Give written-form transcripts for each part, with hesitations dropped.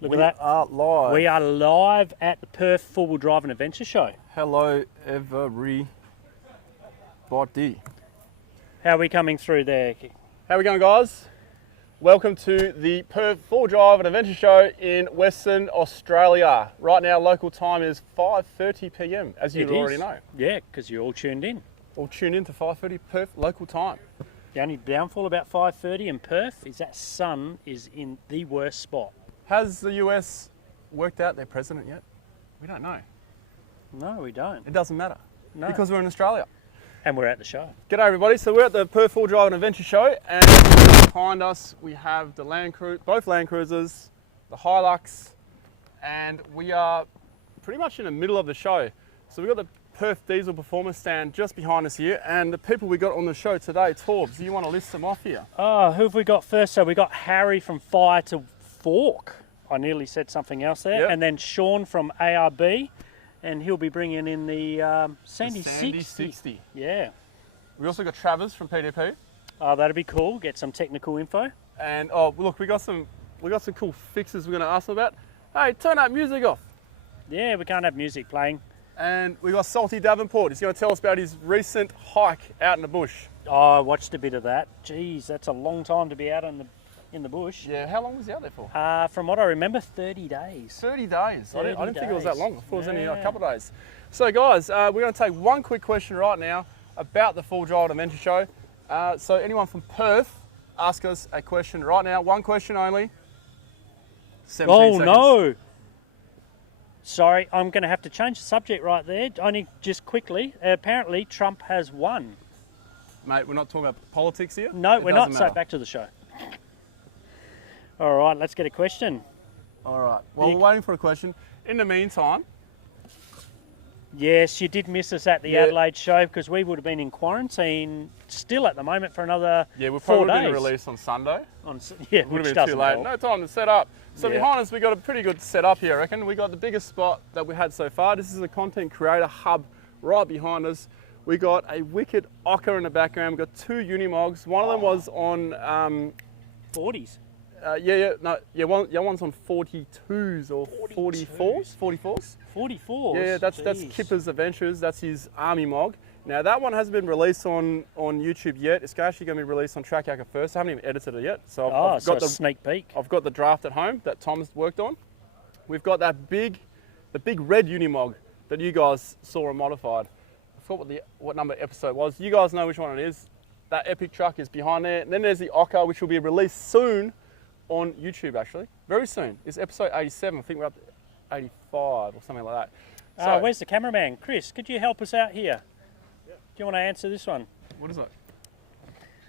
Look at that. We are live. We are live at the Perth 4WD Drive and Adventure Show. Hello, everybody. How are we coming through there? How are we going, guys? Welcome to the Perth 4WD Drive and Adventure Show in Western Australia. Right now, local time is 5:30 p.m, as you already know. Yeah, because you're all tuned in. All tuned in to 5:30 Perth local time. The only downfall about 5:30 in Perth is that sun is in the worst spot. Has the US worked out their president yet? We don't know. No, we don't. It doesn't matter. No. Because we're in Australia. And we're at the show. G'day everybody, so we're at the Perth 4WD Drive and Adventure Show, and behind us we have the both Land Cruisers, the Hilux, and we are pretty much in the middle of the show. So we've got the Perth Diesel Performance stand just behind us here, and the people we got on the show today, Torbs, do you want to list them off here? Oh, who have we got first? So we got Harry from Fire to Fork. I nearly said something else there. Yep. And then Sean from ARB, and he'll be bringing in the Sandy 60. Yeah. We also got Travis from PDP. Oh, that'd be cool. Get some technical info. And oh look, we got some cool fixes we're going to ask them about. Hey, turn that music off. Yeah, we can't have music playing. And we got Salty Davenport. He's going to tell us about his recent hike out in the bush. Oh, I watched a bit of that. Jeez, that's a long time to be out in the bush. Yeah, how long was he out there for? From what I remember, 30 days. 30 days. I didn't think it was that long. I thought it was only a Yeah. couple of days. So guys, we're going to take one quick question right now about the 4WD Drive and Adventure Show. So anyone from Perth, ask us a question right now. One question only. 17 seconds. No! Sorry, I'm going to have to change the subject right there. Only just quickly. Apparently, Trump has won. Mate, we're not talking about politics here. No, we're not. Doesn't So matter. back to the show. All right, let's get a question. All right. Well, we're waiting for a question. In the meantime, Yes, you did miss us at the Yeah. Adelaide show because we would have been in quarantine still at the moment for another yeah, we're 4 probably going days. to release on Sunday. Yeah, Would which have been doesn't too late. help. No time to set up. So Yeah. behind us, we got a pretty good setup here, I reckon. We got the biggest spot that we had so far. This is the content creator hub right behind us. We got a wicked Ocker in the background. We got 2 Unimogs. One of them was on, 40s. one's on 42s or 44s. 44s. Yeah, that's Jeez. Kipper's Adventures. That's his army mog. Now that one hasn't been released on YouTube yet. It's actually going to be released on Track Hacker first. I haven't even edited it yet, so I've so got a sneak peek. I've got the draft at home that Tom's worked on. We've got the big red Unimog that you guys saw and modified. I forgot what number episode it was. You guys know which one it is. That epic truck is behind there. And then there's the Ocker, which will be released soon on YouTube, actually. Very soon. It's episode 87. I think we're up to 85 or something like that. So, Where's the cameraman? Chris, could you help us out here? Yeah. Do you want to answer this one? what is it?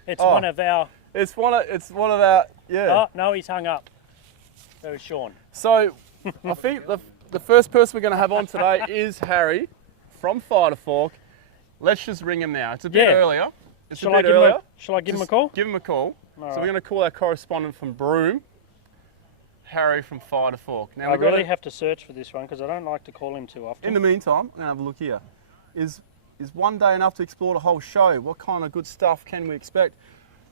It's Oh. one of our... It's one of our, yeah. Oh, no, he's hung up. That was Sean. So I think the first person we're going to have on today is Harry from Fire to Fork. Let's just ring him now. It's a bit Yeah. earlier. It's Shall a I bit give earlier. him a Just call? Give him a call. All So right. we're going to call our correspondent from Broome, Harry from Fire to Fork. Now I we've got really to- have to search for this one because I don't like to call him too often. In the meantime, I'm going to have a look here. Is one day enough to explore the whole show? What kind of good stuff can we expect?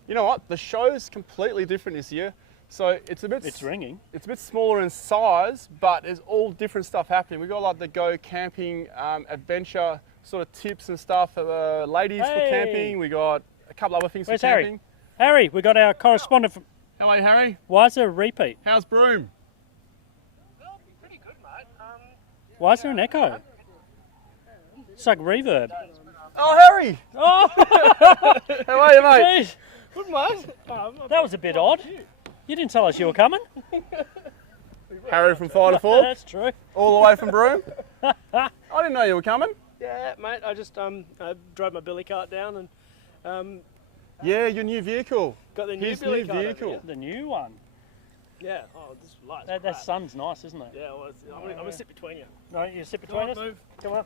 You know what? The show's completely different this year. So it's a bit... It's ringing. It's a bit smaller in size, but there's all different stuff happening. We've got like the go camping, adventure sort of tips and stuff for ladies for Hey. camping. We got a couple other things Where's for Harry? camping. Harry, we got our correspondent from... How are you, Harry? Why is there a repeat? How's Broome? Well, pretty good, mate. Why is there an echo? It's like reverb. Oh, Harry! Oh, How are you, mate? geez. Good, mate. That was a bit odd. You didn't tell us you were coming. Harry from Fire to Fork, That's true. all the way from Broome. I didn't know you were coming. Yeah, mate. I just I drove my billy cart down and Yeah, your new vehicle. got the new His billy new cart. over vehicle. here. The new one. Yeah. Oh, this light's That crap. sun's nice, isn't it? Yeah. Well, I'm gonna sit between you. No, you sit between Come us. on, move. Come on.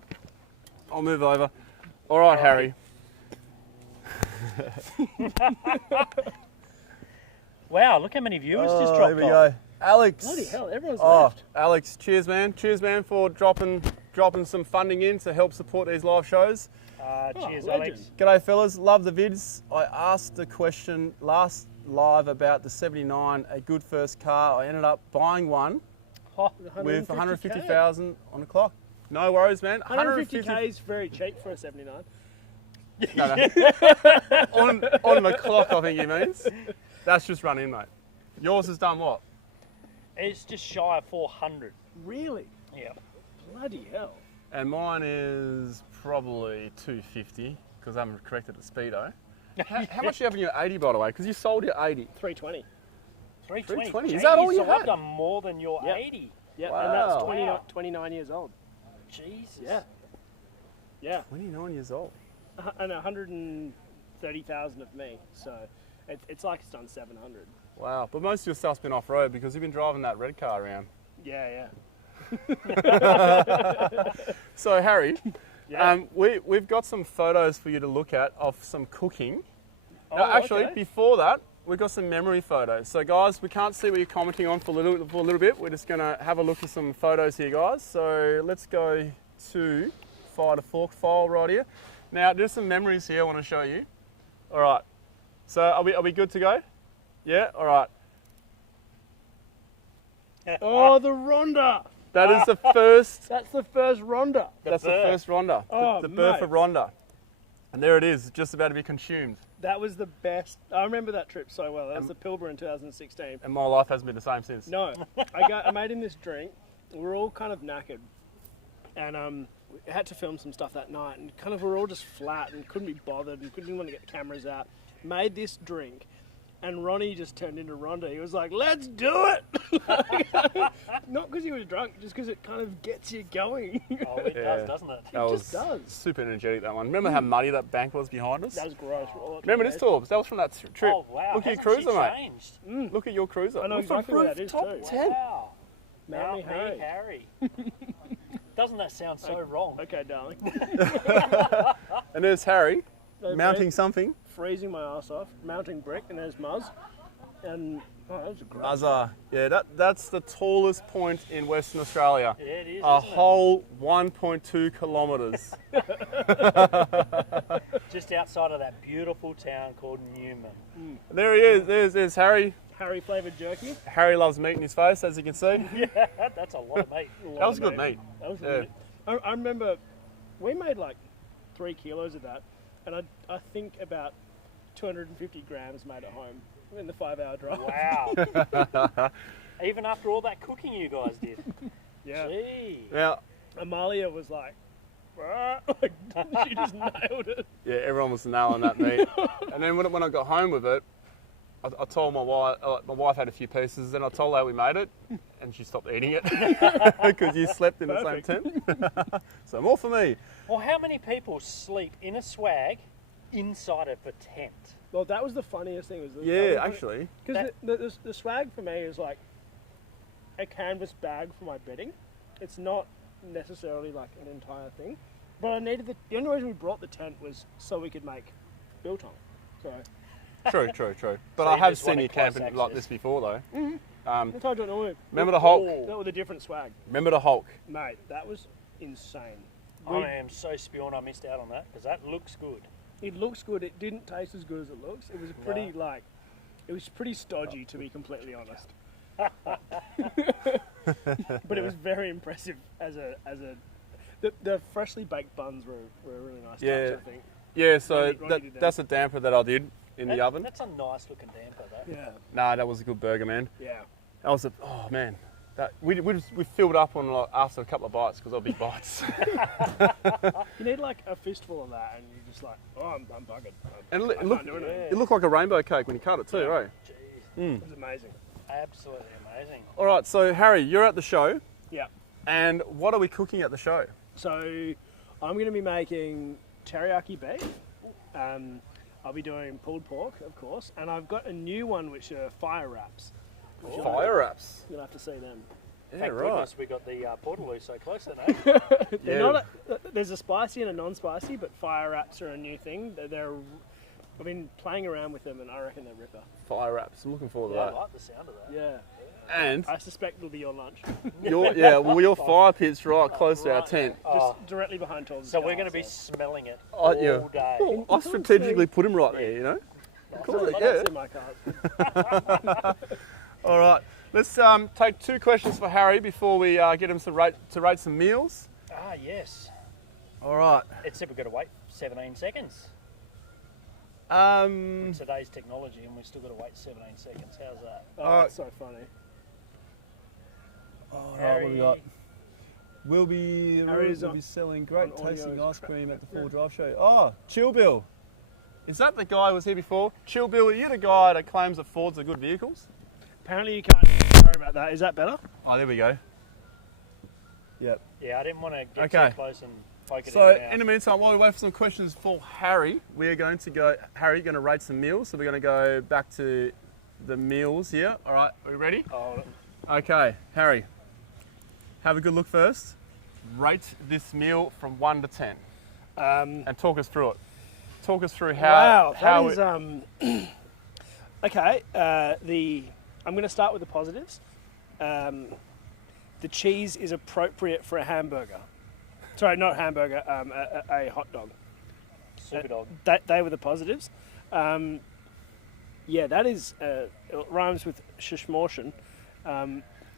I'll move over. All right, Harry. Wow, look how many viewers just Oh, dropped here we off. go. Alex. Bloody hell! Everyone's Oh, left. Alex, cheers, man. Cheers, man, for dropping some funding in to help support these live shows. Cheers, legend. Alex. G'day, fellas. Love the vids. I asked the question last live about the 79, a good first car. I ended up buying one with 150,000 on the clock. No worries, man. 150k is very cheap for a 79. No. on the clock, I think he means. That's just run in, mate. Yours has done what? It's just shy of 400. Really? Yeah. Bloody hell. And mine is probably 250 because I haven't corrected the speedo. How much do you have in your 80, by the way? Because you sold your 80. 320. 320. Is that all you so had? I've done more than your Yep. 80. Yeah, Wow. and that's Wow. 29 years old. Jesus. Yeah. Yeah. 29 years old. And 130,000 of me. So it's like it's done 700. Wow. But most of your stuff's been off-road because you've been driving that red car around. Yeah. So, Harry, Yeah. we've got some photos for you to look at of some cooking. Now, Oh, actually, okay. before that, we've got some memory photos. So, guys, we can't see what you're commenting on for a little bit. We're just going to have a look at some photos here, guys. So, let's go to Fire to Fork file right here. Now, there's some memories here I want to show you. All right. So, are we good to go? Yeah? All right. Oh, the Rhonda. That is the first... That's the first Rhonda. That's the birth. first Rhonda. Oh, the birth mate. of Rhonda. And there it is, just about to be consumed. That was the best. I remember that trip so well. That was the Pilbara in 2016. And my life hasn't been the same since. No, I made him this drink. We were all kind of knackered, and we had to film some stuff that night. And kind of we were all just flat and couldn't be bothered and couldn't want to get the cameras out. Made this drink, and Ronnie just turned into Rhonda. He was like, "Let's do it!" Not because he was drunk, just because it kind of gets you going. Oh, it Yeah. does, doesn't it? That was just does. super energetic, that one. Remember how muddy that bank was behind us? That was gross. Remember this, Torbs? That was from that trip. Oh, wow. Look at your Hasn't cruiser, she mate. changed? Look at your cruiser. I know Look for exactly where that is top too. 10. Wow. Mount me Harry. Harry. Doesn't that sound so wrong? Okay, darling. And there's Harry, There's mounting Ed something. freezing my ass off, mounting brick, and there's Muzz. And that was a great. Muzza. Yeah, that's the tallest point in Western Australia. Yeah, it is. A isn't it? whole 1.2 kilometres. Just outside of that beautiful town called Newman. There he is. There's Harry. Harry flavoured jerky. Harry loves meat in his face, as you can see. Yeah, that's a lot of meat. That was good meat. That was Yeah. really. I remember we made like 3 kilos of that, and I think about 250 grams made at home in the 5-hour drive. Wow. Even after all that cooking you guys did. Yeah. Gee. Now, Amalia was like, she just nailed it. yeah, everyone was nailing that meat. And then when I got home with it, I told my wife had a few pieces, then I told her how we made it, and she stopped eating it because you slept in the same tent. So more for me. Well, how many people sleep in a swag inside of a tent? Well, that was the funniest thing. Yeah, actually. Because the swag for me is like a canvas bag for my bedding. It's not necessarily like an entire thing. But I needed the only reason we brought the tent was so we could make biltong. So True. But So I you have just seen wanted you close camping like access. this before, though. I told you all. Remember the Hulk? Ooh. That was a different swag, Remember the Hulk? mate. That was insane. I am so spewing I missed out on that because that looks good. It looks good. It didn't taste as good as it looks. It was pretty it was pretty stodgy to be completely honest. But it was very impressive as a. The freshly baked buns were a really nice Yeah. touch, I think. Yeah, so Ronnie did that. that's a damper that I did in the oven. That's a nice looking damper, though. Yeah, Nah, that was a good burger, man. yeah. That was oh man. We filled up on like after a couple of bites because they were big bites. You need like a fistful of that, and you're just like, oh, I'm buggered. And I can't do anything. it looked like a rainbow cake when you cut it too, Yeah. right? Jeez, It was amazing. absolutely amazing. All right, so Harry, you're at the show, Yeah. and what are we cooking at the show? So I'm going to be making teriyaki beef. I'll be doing pulled pork, of course, and I've got a new one which are fire wraps. Fire wraps. You'll have to see them. Yeah, Thank right. goodness we got the Portaloo so close then, eh? They're Yeah. not there's a spicy and a non-spicy, but fire wraps are a new thing. I've been playing around with them, and I reckon they're ripper. Fire wraps. I'm looking forward I to like the sound of that. Yeah. that. I suspect it'll be your lunch. And your fire pit's right close to our tent. Oh, Just directly behind Todd's so we're car, going to be smelling it Oh, all yeah. day. Oh, I strategically put him right there, you know. Cool, Well, yeah. that's in my car. All right. Let's take 2 questions for Harry before we get him to rate some meals. Ah, yes. All right. Except we've got to wait 17 seconds. Um, Today's technology, and we've still got to wait 17 seconds. How's that? Oh, that's so funny. all right, Harry. what have we got? We'll be Harry's selling great on audio tasting is ice crap. cream at the Ford Drive Show. Oh, Chill Bill. Is that the guy who was here before? Chill Bill, are you the guy that claims that Fords are good vehicles? Apparently you can't. Sorry about that. Is that better? Oh, there we go. Yep. Yeah, I didn't want to get Okay. too close and poke it So in and in the meantime, while we wait for some questions for Harry, we are going to go. Harry, you're going to rate some meals. So we're going to go back to the meals here. All right, are we ready? Oh, Okay, Harry. Have a good look first. Rate this meal from 1 to 10, and talk us through it. Talk us through how. Wow, how that is okay. I'm going to start with the positives. The cheese is appropriate for a hamburger. Sorry, not hamburger. A hot dog. super dog. They were the positives. Yeah, that is. It rhymes with shishmortion.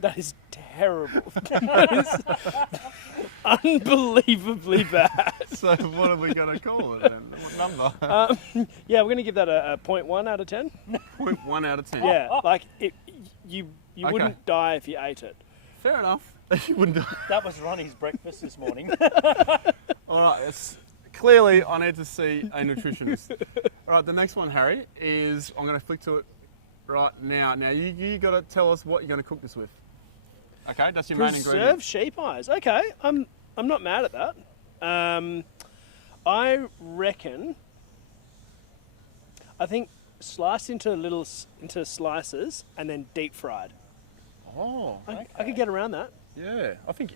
That is terrible. That is unbelievably bad. So what are we going to call it then? What number? Yeah, we're going to give that a 0.1 out of 10. 0.1 out of 10. Yeah, like you Okay. wouldn't die if you ate it. Fair enough. You wouldn't do. That was Ronnie's breakfast this morning. All right, it's clearly I need to see a nutritionist. All right, the next one, Harry, is I'm going to flick to it right now. Now you got to tell us what you're going to cook this with. Okay, that's your main ingredient. Preserved sheep eyes. Okay, I'm not mad at that. I reckon. I think sliced into slices and then deep fried. Oh, I could get around that. yeah. I think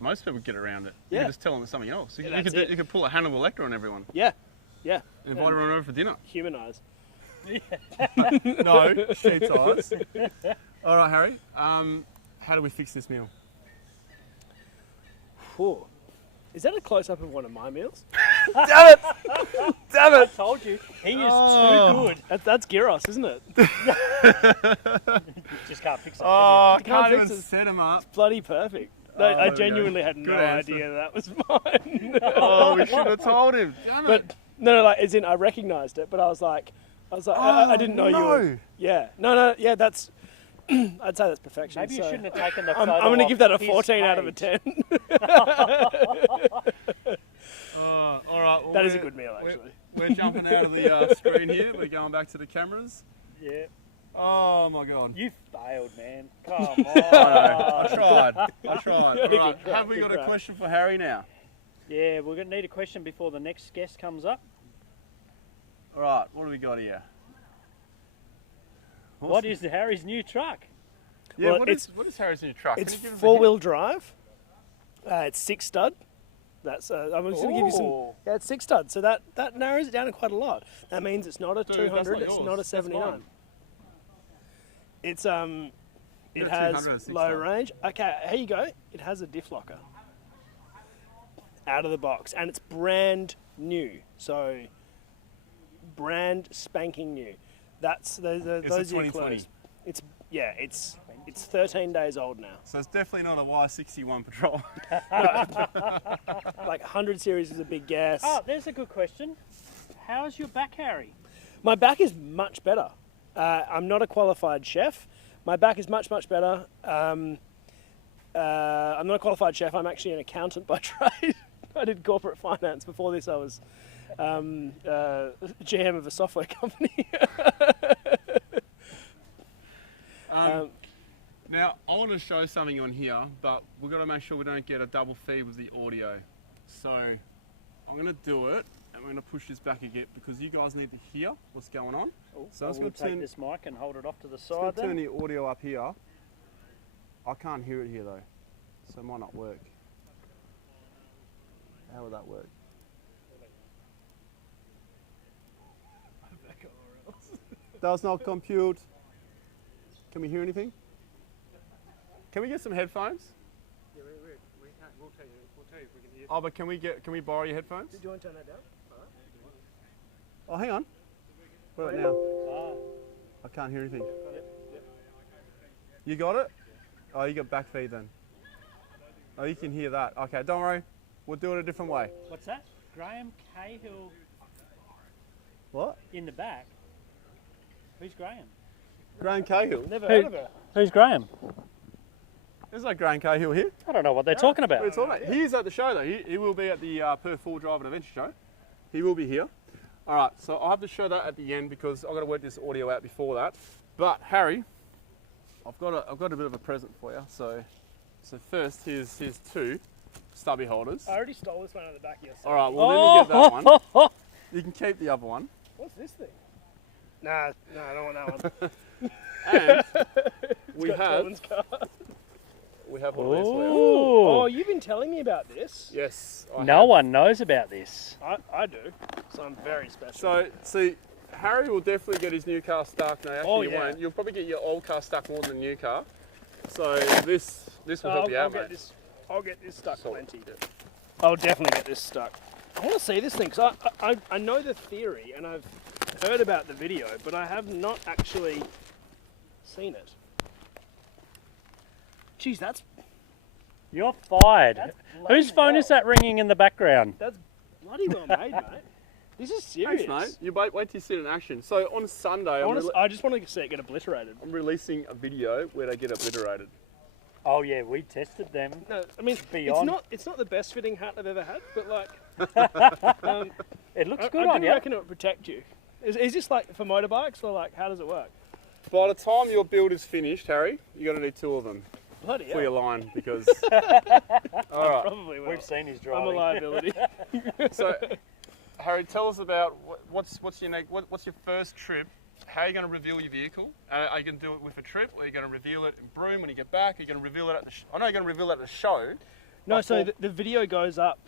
most people get around it. You Yeah. can just tell them it's something else. You, Yeah, you that's could it. you could pull a Hannibal Lecter on everyone. Yeah, yeah. Invite everyone over for dinner. Human eyes. No, sheep's eyes. All right, Harry. How do we fix this meal? Whew. Is that a close up of one of my meals? Damn it! Damn I it! told you, he is Oh. too good. That's gyros, isn't it? You just can't fix it. Oh, I You can't can't even fix it. set him up. Bloody perfect. No, Oh, I there we go. genuinely had no Good answer. idea that was mine. Oh, we should have told him. Damn it. But no, like as in I recognised it, but I was like, I didn't know you were. no. Yeah, no, yeah, that's. I'd say that's perfection. Maybe you so shouldn't have taken the I'm photo. going to off give that a his 14 out of a page. 10. All right. Well, That is a we're- good meal, we're- actually. We're jumping out of the screen here. We're going back to the cameras. Yeah, Oh my God. you failed, man. Come I on. tried. I tried. All Good right. try, Have we good got a try. question for Harry now? Yeah, we're going to need a question before the next guest comes up. All right. What do we got here? What is Harry's new truck? Yeah. Well, what is Harry's new truck? It's Can you give us a 4-wheel drive. It's 6 stud. That's. I'm just going to give you some. Ooh. Yeah, it's 6 stud. So that narrows it down quite a lot. That means it's not a Dude, that's 200. not It's yours. not a That's 79. mine. It's You've It got a 200 has and 6 low stud. range. Okay, here you go. It has a diff locker out of the box, and it's brand new. So brand spanking new. That's those a are your 2020. clothes. It's 13 days old now. So it's definitely not a Y61 Patrol. Like 100 series is a big gas. Oh, there's a good question. How's your back, Harry? My back is much better. I'm not a qualified chef. My back is much better. I'm not a qualified chef. I'm actually an accountant by trade. I did corporate finance. Before this, I was GM of a software company. Now, I want to show something on here, but we've got to make sure we don't get a double feed with the audio. So I'm going to do it, and we're going to push this back again because you guys need to hear what's going on. So I I'm will just going take to this mic and hold it off to the turn, side turn then. the audio up here. I can't hear it here though, so it might not work. How would that work? Does not compute. Can we hear anything? Can we get some headphones? Yeah, we can't. We'll tell you if we can hear. Oh, but can we borrow your headphones? Do you want to turn that down? Oh, hang on. What about now? Ah, I can't hear anything. You got it? Oh, you got back feed then. Oh, you can hear that. Okay, don't worry. We'll do it a different way. What's that? Graham Cahill What? in the back. Who's Graham? Graham Cahill. Never heard of her. Who's Graham? There's no Graham Cahill here. I don't know what they're talking about. What are you talking about? He is at the show though. He will be at the PERTH 4WD Adventure Show. He will be here. All right, so I'll have to show that at the end because I've got to work this audio out before that. But Harry, I've got a bit of a present for you. So first, here's two stubby holders. I already stole this one out of the back of your set. All right, well let me get that one. You can keep the other one. What's this thing? Nah, I don't want that one. And we Got have Torben's car. one of these for you. Oh, you've been telling me about this. Yes. I No have. one knows about this. I do, so I'm very special. So see, Harry will definitely get his new car stuck. No, actually Oh, you yeah. won't. You'll probably get your old car stuck more than the new car. So this will help you out, mate. I'll get this stuck Solid. plenty. I'll definitely get this stuck. I want to see this thing because I know the theory and I've heard about the video, but I have not actually seen it. Jeez, that's You're fired. That's bloody Whose phone is well. that ringing in the background? bloody well made, mate. This is serious. Thanks, mate. You wait till you see it in action. So on Sunday, I just want to see it get obliterated. I'm releasing a video where they get obliterated. Oh yeah, we tested them. No, I mean Beyond. it's not the best fitting hat I've ever had, but like It looks I good do on you. reckon it would protect you. Is this like for motorbikes or like how does it work? By the time your build is finished, Harry, you're going to need two of them Bloody for your hell. line because. All right. Probably will. We've seen his I'm driving. a liability. So, Harry, tell us about what's your first trip. How are you going to reveal your vehicle? Are you going to do it with a trip, or are you going to reveal it in Broome when you get back? Are you going to reveal it at the? I know you're going to reveal it at the show. No, so the video goes up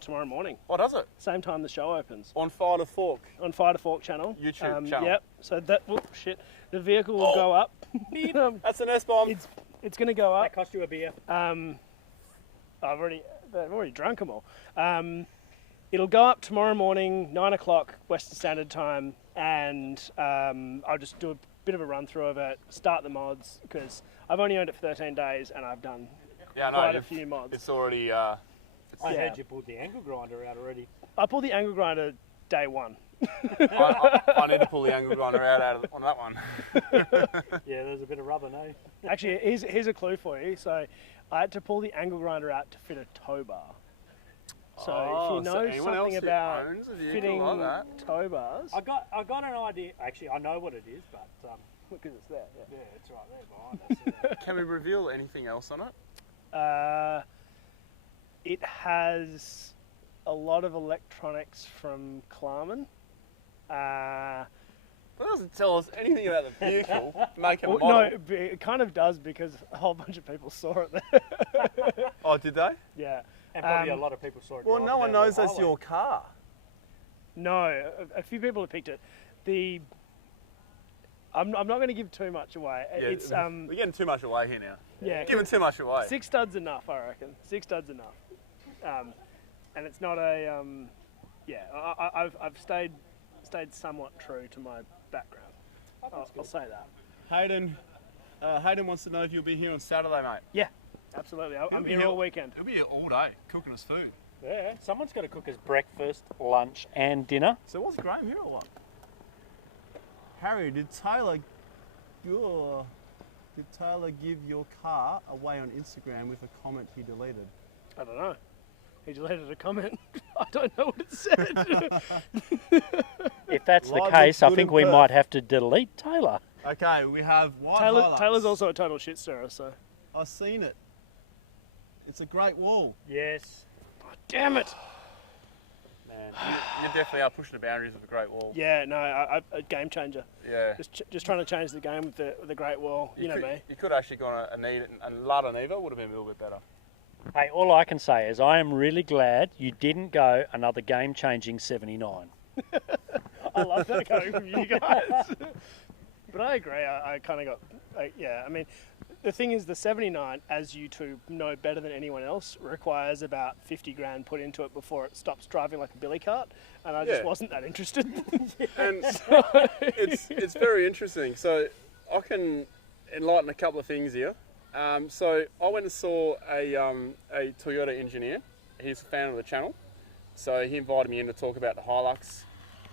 tomorrow morning, Oh, does it? same time the show opens On Fire to Fork. on Fire to Fork channel. YouTube channel. Yep. So that the vehicle will go up. That's an S-bomb. It's going to go up. That cost you a beer. I've already drunk them all. It'll go up tomorrow morning, 9 o'clock Western Standard Time, and I'll just do a bit of a run through of it, start the mods, because I've only owned it for 13 days and I've done Yeah, quite a few mods. It's already. I Yeah. heard you pulled the angle grinder out already. I pulled the angle grinder day one. I need to pull the angle grinder out on that one. Yeah, there's a bit of rubber, no? Actually, here's a clue for you. So I had to pull the angle grinder out to fit a tow bar. So if you know anyone something else who about owns a vehicle fitting like that? tow bars, I got an idea. Actually, I know what it is, but because it's there. yeah, it's right there behind us. Can we reveal anything else on it? Yeah. It has a lot of electronics from Klarman. That doesn't tell us anything about the vehicle, make and Well, model. no, it kind of does because a whole bunch of people saw it there. Oh, did they? Yeah. And probably a lot of people saw it. Well, driving no one down the knows that's highway. your car. No, a few people have picked it. I'm not going to give too much away. It's we're getting too much away here now. yeah, Giving too much away. 6 studs enough, I reckon. 6 studs enough. And it's not a yeah. I've stayed somewhat true to my background. I'll say that. Hayden wants to know if you'll be here on Saturday, mate. Yeah, absolutely. I'm be here here- all weekend. He'll be here all day cooking us food. Yeah, someone's got to cook us breakfast, lunch, and dinner. So was Graham here or what? Harry, did Taylor give your car away on Instagram with a comment he deleted? I don't know. He deleted a comment. I don't know what it said. If that's the Live case, looks I good think in we Perth. might have to delete Taylor. Okay, we have white highlights. Taylor's also a total shit stirrer, so. I've seen it. It's a great wall. Yes. Oh, damn it! Man. You definitely are pushing the boundaries of the Great Wall. Yeah, no, a game changer. Yeah. Just trying to change the game with the Great Wall. You know could, me. You could actually go on a Neva, and Lada Neva would have been a little bit better. Hey, all I can say is I am really glad you didn't go another game-changing 79. I love that coming from you guys. But I agree. I kind of got, yeah. I mean, the thing is, the 79, as you two know better than anyone else, requires about 50 grand put into it before it stops driving like a billy cart, and I just Yeah. wasn't that interested. And it's very interesting. So I can enlighten a couple of things here. So I went and saw a Toyota engineer. He's a fan of the channel. So he invited me in to talk about the Hilux.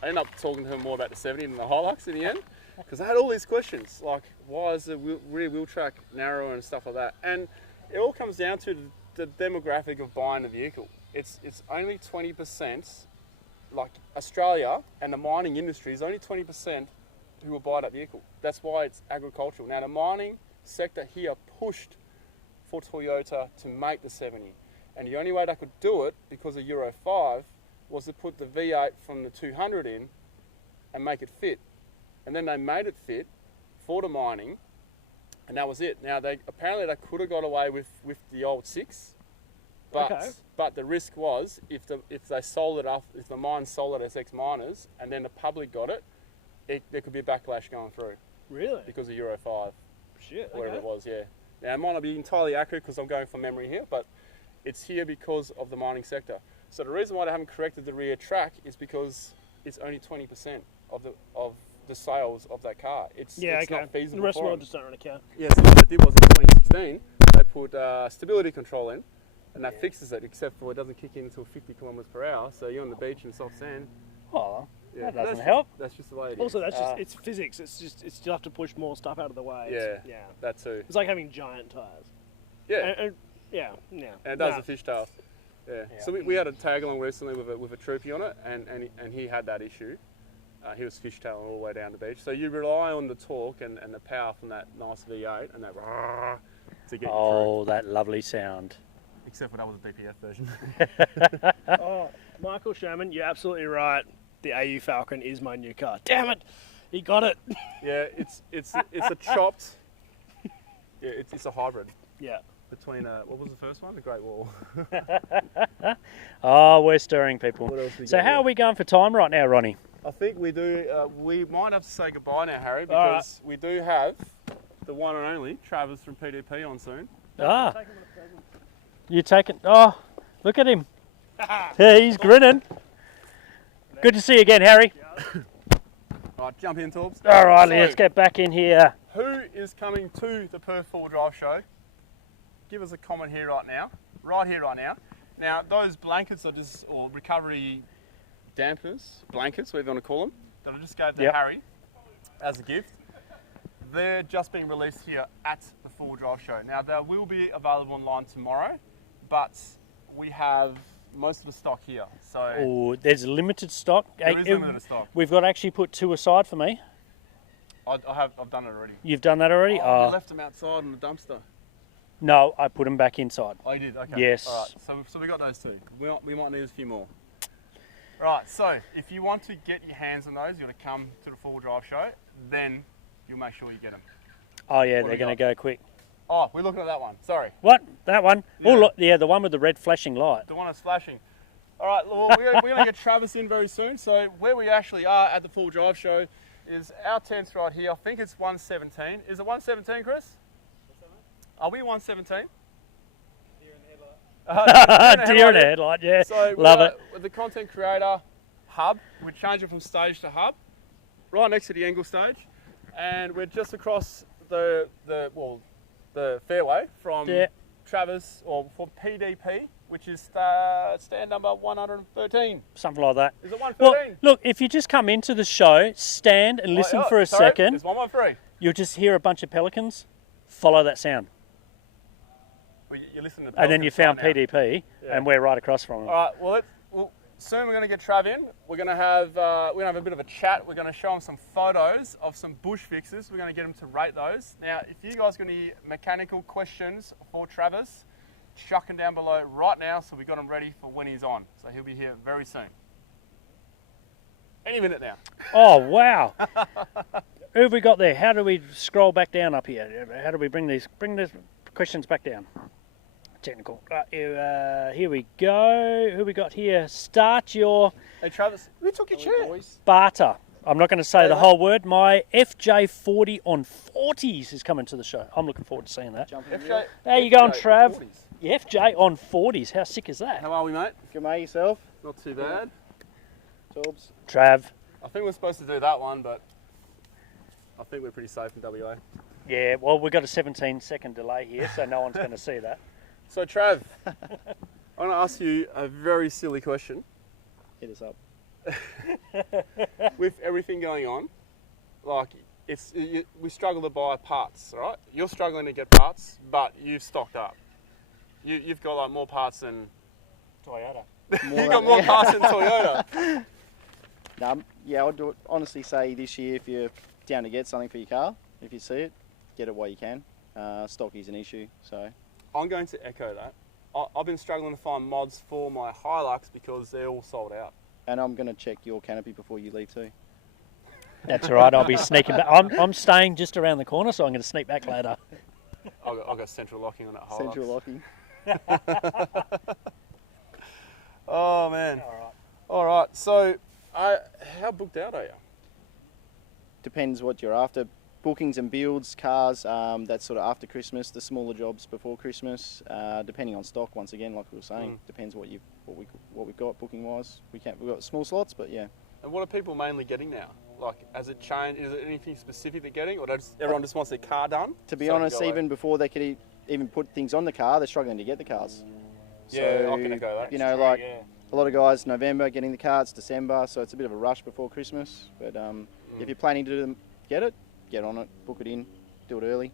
I ended up talking to him more about the 70 than the Hilux in the end. Because I had all these questions, like why is the rear wheel track narrower and stuff like that. And it all comes down to the demographic of buying the vehicle. It's only 20%, like Australia and the mining industry is only 20% who will buy that vehicle. That's why it's agricultural. Now the mining sector here pushed for Toyota to make the 70. And the only way they could do it, because of Euro 5, was to put the V8 from the 200 in and make it fit. And then they made it fit for the mining, and that was it. Now apparently they could have got away with the old 6, but the risk was if they sold it off, if the mine sold it as ex-miners, and then the public got it, there could be a backlash going through. Really? Because of Euro 5. Shit. Whatever it was, yeah. Now it might not be entirely accurate because I'm going from memory here, but it's here because of the mining sector. So the reason why they haven't corrected the rear track is because it's only 20% of the sales of that car. It's not feasible. The rest of the for world them. just don't really care. Yeah, so what they did was in 2016, they put stability control in, and that fixes it, except for it doesn't kick in until 50 kilometers per hour. So you're on the beach in soft sand. Oh, Yeah, that doesn't help. That's just the way it is. Also, that's just it's physics. It's still have to push more stuff out of the way. Yeah, that too. It's like having giant tires. Yeah, And and it does the fishtail. Yeah. So we had a tag along recently with a troopy on it, and he had that issue. He was fishtailing all the way down the beach. So you rely on the torque and the power from that nice V8 and that to get you through. Oh, that lovely sound. Except for that was a DPF version. Oh, Michael Sherman, you're absolutely right. The AU Falcon is my new car. Damn it, he got it. Yeah, it's a chopped. Yeah, it's a hybrid. Yeah. Between what was the first one? The Great Wall. Oh, we're stirring people. What else we So got how here? are we going for time right now, Ronnie? I think we do. We might have to say goodbye now, Harry, because we do have the one and only Travis from PDP on soon. Ah, you taking? Oh, look at him. Yeah, he's grinning. Good to see you again, Harry. Right, jump in, Torbs. All right, So, let's get back in here. Who is coming to the Perth 4 Drive show? Give us a comment here right now. Right here, right now. Now, those blankets are just, or recovery dampers, blankets, whatever you want to call them, that I just gave to Harry as a gift. They're just being released here at the 4 Drive show. Now, they will be available online tomorrow, but we have most of the stock here. So Oh, there's limited stock. there is limited stock. We've got to actually put 2 aside for me. I've done it already. You've done that already? Oh, I left them outside in the dumpster. No, I put them back inside. Oh, you did? Okay. Yes. All right. So we got those two. We might need a few more. Right. So if you want to get your hands on those, you want to come to the 4 Drive show. Then you'll make sure you get them. Oh yeah, What they're do we going to got? go quick. Oh, we're looking at that one. Sorry. What? That one? Yeah. Oh, look, yeah, the one with the red flashing light. The one that's flashing. All right. Well, we're going to get Travis in very soon. So where we actually are at the 4 Drive show is our tent's right here. I think it's 117. Is it 117, Chris? Are we 117? Deer in a headlight, yeah. So Love it. With the content creator hub, we change it from stage to hub, right next to the angle stage, and we're just across the fairway from Travis, or for PDP, which is stand number 113. Something like that. Is it 113? Well, look, if you just come into the show, stand and listen for a second, It's 113. you'll just hear a bunch of pelicans. Follow that sound. Well, you listen to And then you found right now. PDP, and we're right across from them. All right. Well, soon we're going to get Trav in. We're going to have a bit of a chat. We're going to show him some photos of some bush fixes. We're going to get him to rate those. Now, if you guys got any mechanical questions for Travis, chuck them down below right now, so we got him ready for when he's on. So he'll be here very soon. Any minute now. Oh, wow. Who have we got there? How do we scroll back down up here? How do we bring these questions back down? Technical. Right, here we go. Who we got here? Start your Hey, Travis, who took your chair? barter. I'm not going to say the whole word. My FJ40 on 40s is coming to the show. I'm looking forward to seeing that. How you going, Trav? FJ on 40s. How sick is that? How are we, mate? Good mate, yourself? Not too bad. Torbs. Trav. I think we're supposed to do that one, but I think we're pretty safe in WA. Yeah, well, we've got a 17-second delay here, so no one's going to see that. So Trav, I'm going to ask you a very silly question. Hit us up. With everything going on, like we struggle to buy parts, right? You're struggling to get parts, but you've stocked up. You've got like more parts than Toyota. You've got more parts than Toyota. Yeah, I'd honestly say this year, if you're down to get something for your car, if you see it, get it while you can. Stock is an issue, so. I'm going to echo that. I've been struggling to find mods for my Hilux because they're all sold out. And I'm going to check your canopy before you leave too. That's all right. I'll be sneaking back. I'm staying just around the corner, so I'm going to sneak back later. I'll go central locking on that Hilux. Central locking. Oh man. All right. All right. So, how booked out are you? Depends what you're after. Bookings and builds, cars, that's sort of after Christmas, the smaller jobs before Christmas, depending on stock, once again, like we were saying, depends what we've got booking wise. We've got small slots, but yeah. And what are people mainly getting now? Like, has it changed? Is it anything specific they're getting, or does everyone just wants their car done? To be honest, even before they could even put things on the car, they're struggling to get the cars. Yeah, so, I can echo that. You know, like a lot of guys, November getting the car, it's December, so it's a bit of a rush before Christmas. But if you're planning to get on it, book it in, do it early.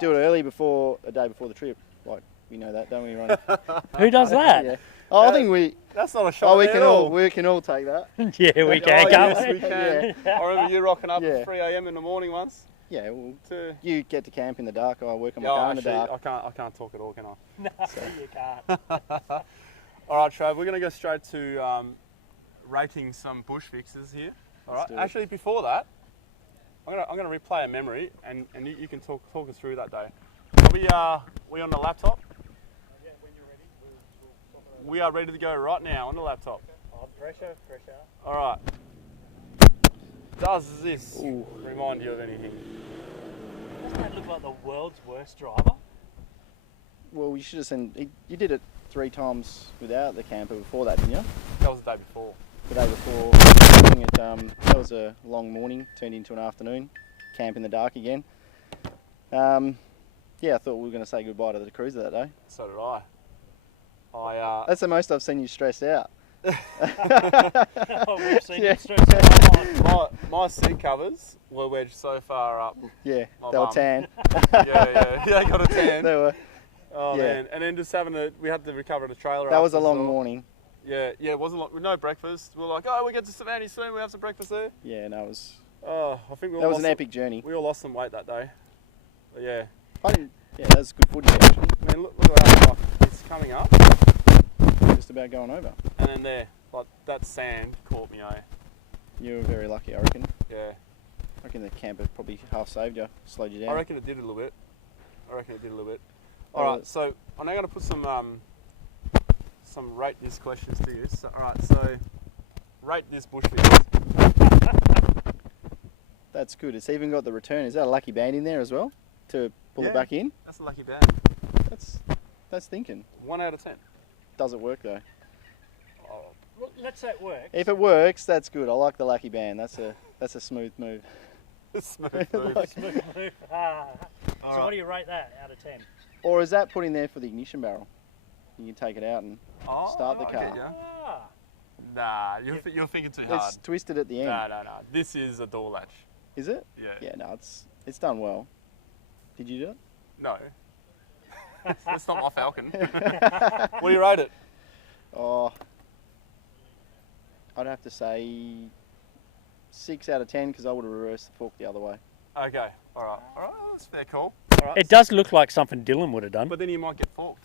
Do it early before a day before the trip. Like, we know that, don't we, Ronnie? Who does that? Yeah. Oh, I think we. That's not a shot. We can all take that. Yeah, we can. Yes, Can't we can. I remember you rocking up at 3 a.m. in the morning once. Yeah, well, you get to camp in the dark. I work on my Yeah, car in the actually, dark. I can't talk at all, can I? No, you can't. All right, Trav, we're going to go straight to rating some bush fixes here. All right. Let's do it. Actually, before that, I'm going to replay a memory, and you can talk us through that day. Are we on the laptop? Yeah, when you're ready, we'll talk about We are ready to go right now on the laptop. Oh, pressure. All right. Does this remind you of anything? Doesn't that look like the world's worst driver? Well, you should have seen. You did it 3 times without the camper before that, didn't you? That was the day before. The day before, that was a long morning, turned into an afternoon. Camp in the dark again. Yeah, I thought we were going to say goodbye to the cruiser that day. So did I. That's the most I've seen you stressed out. Oh, we've seen you stressed out. My seat covers were wedged so far up. Yeah, My they were bum. tan. Yeah, they got a tan. They were. Oh Yeah. man, and then just we had to recover the trailer. That was a after long as well. morning. Yeah, it wasn't long, with no breakfast. We were like, oh, we get to Savannah soon. We have some breakfast there. Yeah, no, it was. Oh, I think That was an epic journey. We all lost some weight that day. But yeah, Yeah, that was good footage actually. I mean, look at that. Like, it's coming up, Just about going over. and then there, like that sand caught me. You were very lucky, I reckon. Yeah, I reckon the camper probably half saved you, slowed you down. I reckon it did a little bit. All right, so I'm now going to put some rate this questions to you. So, all right, so rate this bush fix. That's good. It's even got the return. Is that a lucky band in there as well to pull it back in? That's a lucky band. That's thinking. 1 out of 10. Does it work though? Oh, Well, let's say it works. If it works, that's good. I like the lucky band. That's a smooth move. smooth move. Smooth move. So what do you rate that out of 10? Or is that put in there for the ignition barrel? You can take it out and start the I car. get ya. Ah. Nah, you're thinking too hard. It's twisted at the end. No. This is a door latch. Is it? Yeah. Yeah, no, it's done well. Did you do it? No. That's not my Falcon. What do you rate it? Oh, I'd have to say 6 out of 10 because I would have reversed the fork the other way. Okay. All right. That's a fair call. All right. It does look like something Dylan would have done. But then you might get forked.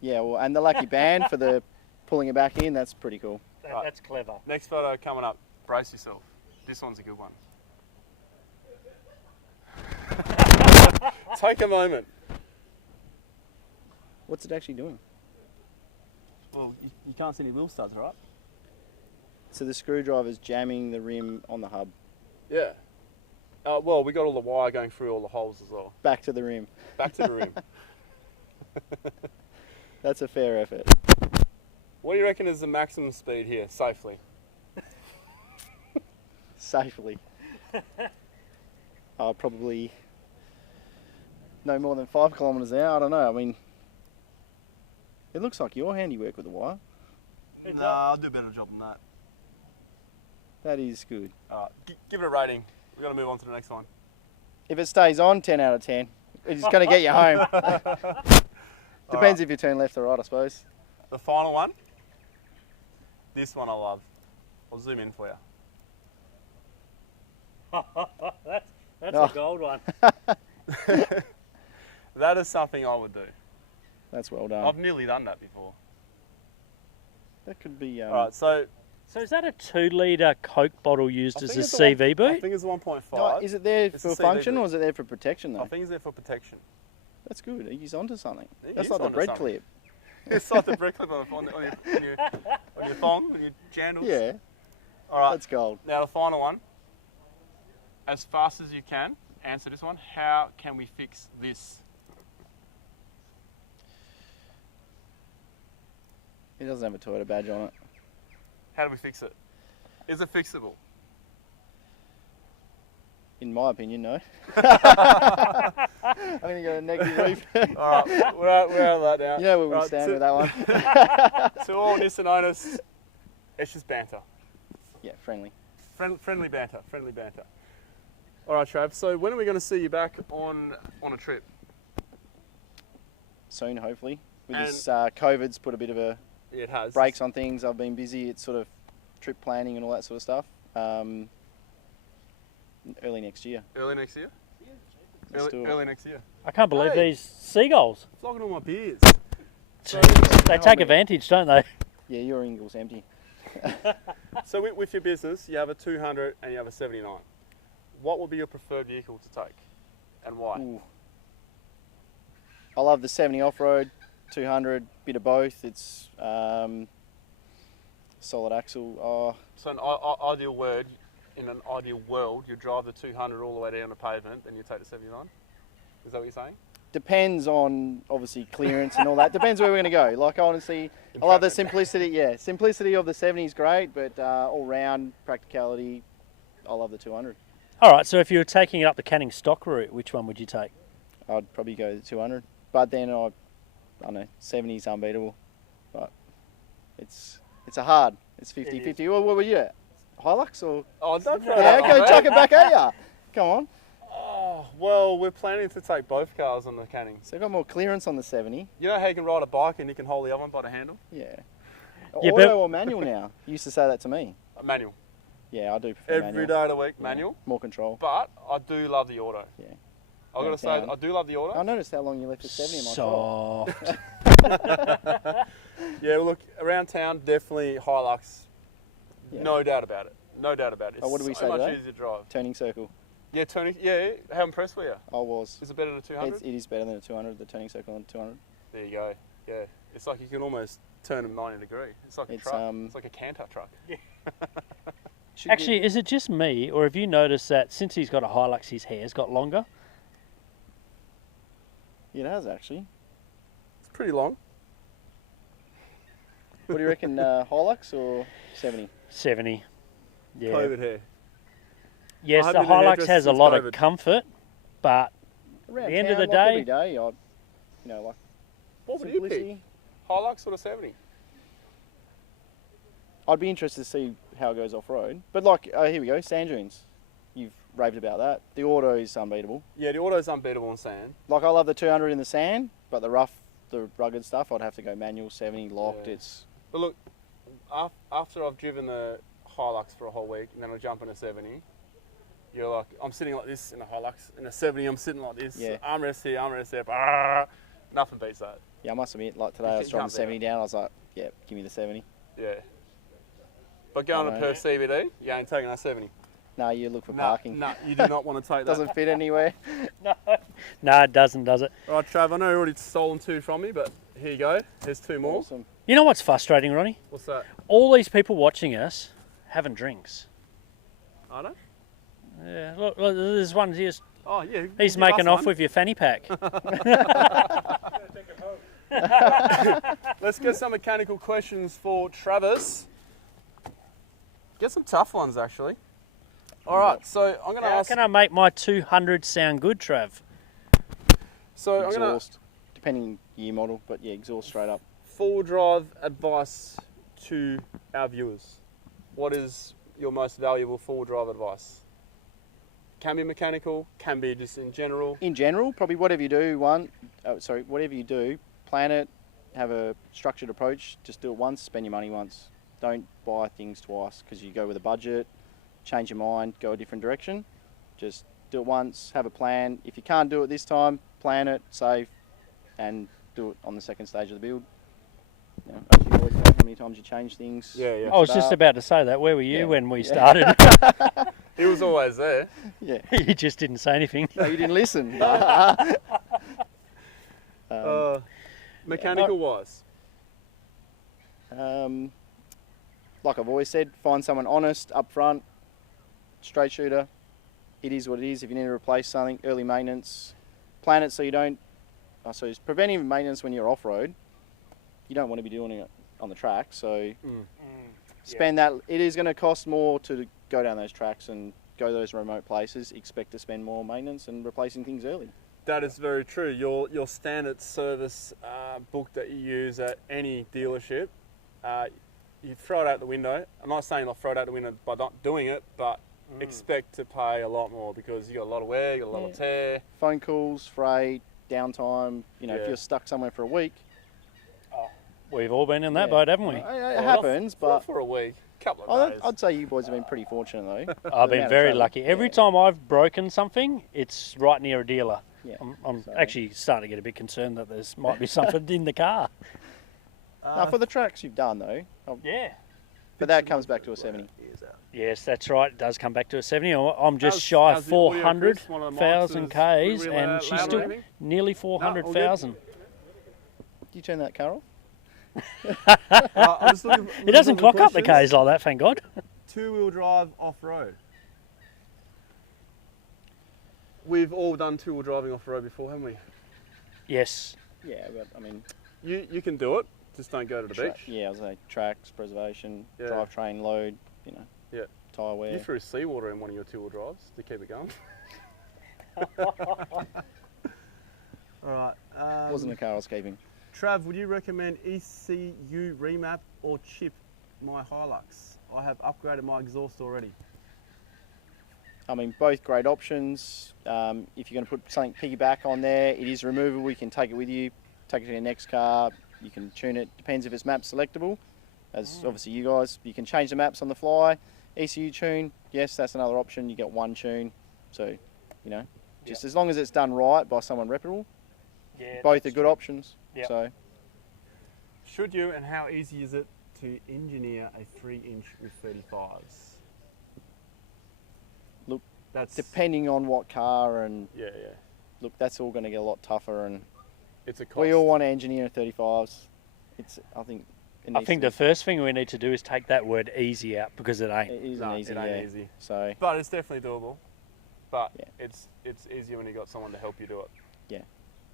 Yeah, well, and the lucky band for the pulling it back in, that's pretty cool. That's clever. Next photo coming up. Brace yourself. This one's a good one. Take a moment. What's it actually doing? Well, you can't see any wheel studs, right? So the screwdriver's jamming the rim on the hub. Yeah. Well, we got all the wire going through all the holes as well. Back to the rim. Back to the rim. That's a fair effort. What do you reckon is the maximum speed here, safely? Safely. Probably no more than 5 kilometres an hour. I don't know. I mean, it looks like your handiwork with the wire. No, I'll do a better job than that. That is good. Alright, give it a rating. We've got to move on to the next one. If it stays on, 10 out of 10. It's going to get you home. Depends if you turn left or right, I suppose. The final one. This one I love. I'll zoom in for you. That's Oh. a gold one. That is something I would do. That's well done. I've nearly done that before. That could be... Alright, so So is that a 2-litre Coke bottle used I as think a it's CV I boot? think it's 1.5. No, is it there It's a for CV function boot. or is it there for protection though? I think it's there for protection. That's good. He's onto something. He That's is like the onto bread something. clip. It's like the brick clip on your thong, on your jandals. Yeah, Alright, that's gold. now the final one. As fast as you can, answer this one. How can we fix this? He doesn't have a Toyota badge on it. How do we fix it? Is it fixable? In my opinion, no. I'm going to go negative roof. Alright, we're out of that now. You know where we Right, stand to- with that one. To all Nissan owners, it's just banter. Yeah, friendly. Friendly banter. Alright, Trav, so when are we going to see you back on a trip? Soon, hopefully. With And- this COVID's put a bit of a Yeah, it has. brakes on things. I've been busy. It's sort of trip planning and all that sort of stuff. Early next year. Early next year? Let's do it. Early next year. I can't believe Hey. these seagulls. Flogging all my beers. They take advantage, don't they? Yeah, your ingle's empty. So with your business, you have a 200 and you have a 79. What would be your preferred vehicle to take and why? Ooh. I love the 70 off-road, 200, bit of both. It's solid axle. Oh, So an ideal word, in an ideal world, you drive the 200 all the way down the pavement and you take the 79? Is that what you're saying? depends on obviously clearance and all that. Depends where we're going to go. Like honestly, I love the simplicity. Yeah, simplicity of the 70 is great, but all round practicality, I love the 200. All right, so if you were taking it up the Canning stock route, which one would you take? I'd probably go the 200, but then I don't know, 70 is unbeatable, but it's a hard. It's 50-50. Well, what were you at? Hilux or? Oh, don't throw Yeah, that on go me. chuck it back at ya. Come on. Oh, well, we're planning to take both cars on the Canning. So I got more clearance on the 70. You know how you can ride a bike and you can hold the other one by the handle? Yeah. Yeah, Auto but- or manual now? You used to say that to me. Manual. Yeah, I do prefer Every manual. day of the week, Yeah, manual. more control. But I do love the auto. Yeah. I've got to say, Downtown. I do love the auto. I noticed how long you left the 70 in my truck. Soft. Yeah, well, look, around town, definitely Hilux. Yeah. No doubt about it. No doubt about it. It's Oh, what did we so say much today? easier to drive. Turning circle. Yeah, turning. Yeah, how impressed were you? I was. Is it better than a 200? It is better than a 200, the turning circle on 200. There you go. Yeah, it's like you can almost turn them 90 degree. It's like a It's, truck. It's like a Canter truck. Should Actually, is it just me, or have you noticed that since he's got a Hilux, his hair's got longer? It has actually. It's pretty long. What do you reckon, Hilux or 70? 70. Yeah. COVID hair. Yes, I the have been a Hilux hairdresser has a since lot COVID. of comfort, but Around the end of town, the like day- every day, I'd, like What would you pick? simplicity. Hilux or the 70? I'd be interested to see how it goes off road. But like, here we go, sand dunes. You've raved about that. The auto is unbeatable. Yeah, the auto's unbeatable on sand. Like I love the 200 in the sand, but the rough, the rugged stuff, I'd have to go manual 70 locked. Yeah. It's But look, after I've driven the Hilux for a whole week and then I jump in a 70, you're like, I'm sitting like this in a Hilux. In a 70, I'm sitting like this. Yeah. Armrest here, armrest there. Brrr. Nothing beats that. yeah, I must admit, like today I was You driving can't the 70 down. I was like, yeah, give me the 70. Yeah. But going I to know. Perth CBD, you ain't taking that 70. No, you look for No, parking. no, you do not want to take that. Doesn't fit anywhere. no, it doesn't, does it? All right, Trav, I know you already stolen two from me, but here you go. There's two more. Awesome. You know what's frustrating, Ronnie? What's that? All these people watching us having drinks. I don't. Yeah, look, there's one here's, Oh, yeah. he's give making us off one. with your fanny pack. Let's get some mechanical questions for Travis. Get some tough ones, actually. All right, so I'm going to How ask. can I make my 200 sound good, Trav? So I'm gonna exhaust, depending year model, but yeah, exhaust straight up. full drive advice to our viewers. What is your most valuable full drive advice? Can be mechanical, can be just in general. In general, probably whatever you do, whatever you do, plan it, have a structured approach. Just do it once, spend your money once. Don't buy things twice because you go with a budget, change your mind, go a different direction. Just do it once, have a plan. If you can't do it this time, plan it, save, and do it on the second stage of the build. You know, as you always know, how many times you change things. Yeah, yeah. I was just about to say that. Where were you Yeah. when we started? He was always there. Yeah. You just didn't say anything. No, you didn't listen. Mechanical wise. Like I've always said, find someone honest, upfront, straight shooter. It is what it is. If you need to replace something, early maintenance, plan it so you don't. So it's preventive maintenance when you're off road. You don't want to be doing it on the track, so spend that. It is going to cost more to go down those tracks and go those remote places. Expect to spend more maintenance and replacing things early. That is very true. Your standard service book that you use at any dealership, you throw it out the window. I'm not saying I'll throw it out the window by not doing it, but expect to pay a lot more because you got a lot of wear, you got a lot of tear. Phone calls, freight, downtime. You know, if Yeah. you're stuck somewhere for a week, We've all been in that boat, haven't we? it happens. Not But for a week, couple of days. I'd say you boys have been pretty fortunate though. I've The been amount of very travel. lucky. Every Yeah. time I've broken something, it's right near a dealer. Yeah. I'm So- actually starting to get a bit concerned that there's might be something in the car. Now, for the tracks you've done though, Yeah. but that comes back to a 70. Yes, that's right. It does come back to a 70. I'm just How's- shy of how's the audio, Chris? 400,000 One of the mics is Ks, really and loud she's or still anything? nearly No, 400,000. Do you turn that car off? It doesn't clock up the Ks like that, thank God. Two-wheel drive off-road. We've all done two-wheel driving off-road before, haven't we? Yes. Yeah, but I mean, You can do it, just don't go to the beach. yeah, I was like tracks, preservation, Yeah. drivetrain load, you know, Yeah. tyre wear. You threw seawater in one of your two-wheel drives to keep it going. All right. Wasn't the car I was keeping. Trav, would you recommend ECU remap or chip my Hilux? I have upgraded my exhaust already. I mean, both great options. If you're going to put something piggyback on there, it is removable. You can take it with you, take it to your next car. You can tune it. Depends if it's map selectable. As obviously you guys, you can change the maps on the fly. ECU tune, yes, that's another option. You get one tune. So, you know, just as long as it's done right by someone reputable, Yeah, both are good options. Yep. So, Should you, and how easy is it to engineer a 3-inch with 35s? Look, that's depending on what car and yeah. look, that's all going to get a lot tougher. And It's a cost. we all want to engineer 35s. I think. I think the first thing we need to do is take that word easy out because it ain't. it isn't No, easy. it ain't yeah. easy. So But it's definitely doable. But Yeah. it's easier when you got someone to help you do it.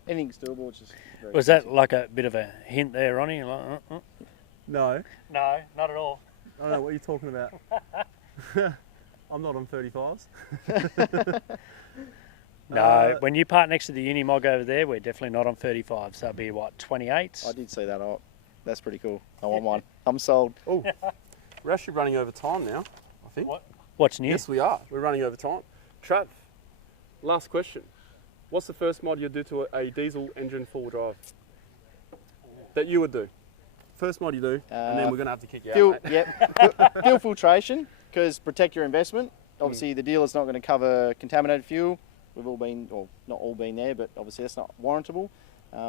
anything's doable. It's just very Was that expensive. like a bit of a hint there, Ronnie? Like, No, No, not at all. I don't know what you're talking about. I'm not on 35s. No, when you park next to the Unimog over there, we're definitely not on 35s. That'll be what, 28s? I did see that. Oh, that's pretty cool. I want one. I'm sold. Oh, we're actually running over time now, I think. What? What's new? Yes, we are. We're running over time. Trav, last question. What's the first mod you'd do to a diesel engine four-wheel drive? That you would do? First mod you do, and then we're going to have to kick you Fuel, out, mate. yep. Fuel filtration, because protect your investment. Obviously, the dealer's not going to cover contaminated fuel. We've all been, or not all been there, but obviously that's not warrantable.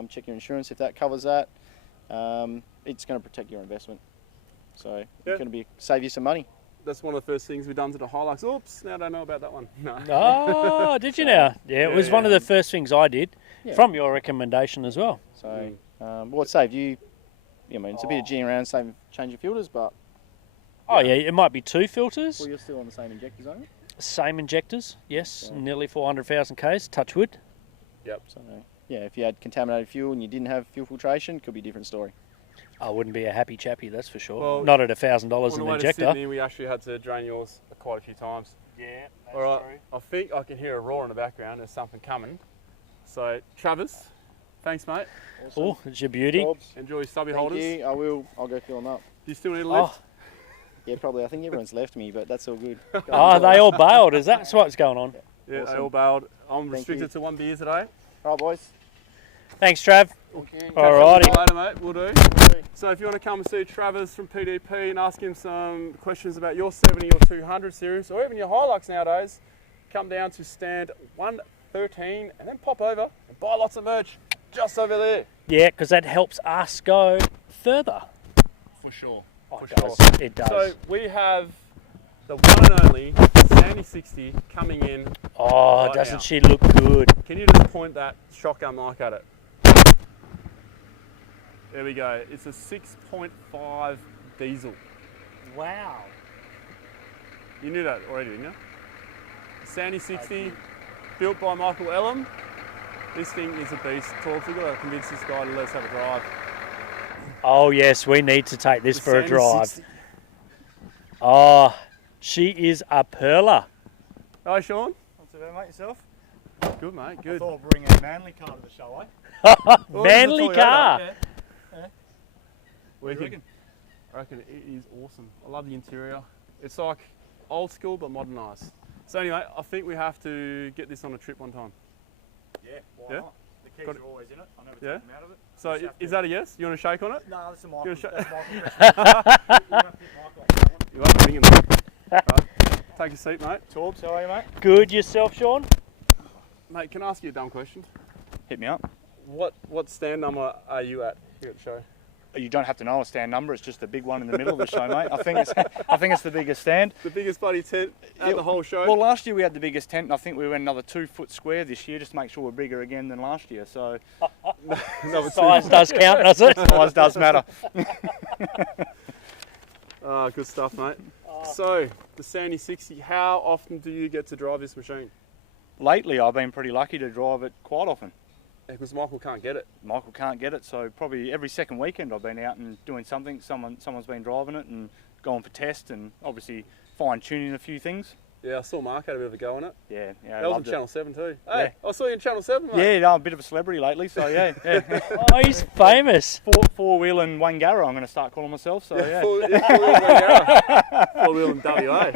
Check your insurance if that covers that. It's going to protect your investment. So Yeah. it's going to save you some money. That's one of the first things we've done to the Hilux. Oops, now I don't know about that one. No. Oh, did you now? Yeah, it was one of the first things I did, Yeah. from your recommendation as well. So, well, it saved you. I mean, it's a bit of G around, change your filters, but Oh yeah, it might be two filters, well, you're still on the same injectors, aren't you? same injectors, yes, Yeah. nearly 400,000 Ks, touch wood. So, yeah, if you had contaminated fuel and you didn't have fuel filtration, could be a different story. I wouldn't be a happy chappy, that's for sure. Well, Not at $1,000 On an the way to injector. Sydney, we actually had to drain yours quite a few times. Yeah, that's All right, I think I can hear a roar in the background. There's something coming. So, Travis, thanks, mate. Oh, it's your beauty. Bobs, Enjoy your stubby thank holders. you. I will. I'll go fill them up. Do you still need a lift? Yeah, probably. I think everyone's left me, but that's all good. Oh, they all bailed. Is that what's going on? Yeah, Awesome. they all bailed. I'm Thank restricted you. to 1 beer today. All right, boys. Thanks, Trav. Okay. Alrighty. Later, mate. We'll do. So if you want to come and see Travis from PDP and ask him some questions about your 70 or 200 series, or even your Hilux nowadays, come down to stand 113 and then pop over and buy lots of merch just over there. Yeah, because that helps us go further. For sure. Oh, For it does. sure. It does. So we have the one and only Sandy 60 coming in. Oh, right doesn't now. she look good? Can you just point that shotgun mic at it? There we go. It's a 6.5 diesel. Wow. You knew that already, didn't you? Sandy 60, built by Michael Ellum. This thing is a beast. Torps, we've got to convince this guy to let us have a drive. Oh, yes, we need to take this The for a Sandy drive. 60. Oh, she is a perler. Hi, Sean. Not too bad, mate, yourself? Good, mate. I Good. thought I'd bring a manly car to the show, eh? Well, Manly it's a Toyota. car. We you can- reckon? I reckon it is awesome. I love the interior. It's like old school but modernised. So anyway, I think we have to get this on a trip one time. Yeah, why Yeah? not? The keys Got are always in it. I never Yeah? take them out of it. So Just have is to- that a yes? You want to shake on it? No, that's a You're Michael. sh- That's Michael. You have to hit Michael on that one. You are bringing that. Right. Take a seat, mate. Torbs, how are you, mate? Good yourself, Sean? Mate, can I ask you a dumb question? Hit me up. What stand number are you at here at the show? You don't have to know a stand number. It's just the big one in the middle of the show, mate. I think it's the biggest stand. The biggest bloody tent at Yeah, the whole show. Well, last year we had the biggest tent, and I think we went another 2 foot square this year, just to make sure we're bigger again than last year. So Number two. Size does count, does it? size does matter. Good stuff, mate. So, the Sandy 60, how often do you get to drive this machine? Lately, I've been pretty lucky to drive it quite often. Because Michael can't get it. Michael can't get it, so probably every second weekend I've been out and doing something. Someone's been driving it and going for tests, and obviously fine tuning a few things. Yeah, I saw Mark had a bit of a go on it. Yeah, That was on loved it. Channel 7 too. Hey, I saw you on Channel 7, mate. Yeah, no, I'm a bit of a celebrity lately, so yeah. Oh, he's famous. Four wheel and Wangara, I'm going to start calling myself. So yeah. Four-wheel in WA.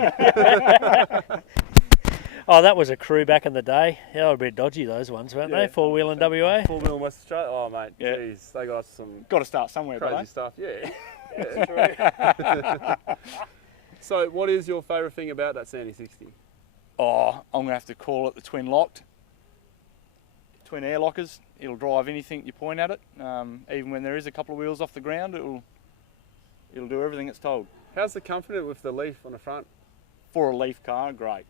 Oh, that was a crew back in the day. They were a bit dodgy, those ones, weren't Yeah. they? 4-wheel in WA. Four-wheel in West Australia. Oh, mate, Yeah. jeez, they got some Got to start somewhere, crazy but stuff. Yeah. So, what is your favourite thing about that Sandy 60? oh, I'm going to have to call it the twin locked. Twin air lockers. It'll drive anything you point at it. Even when there is a couple of wheels off the ground, it'll do everything it's told. How's the comfort with the leaf on the front? For a leaf car, great.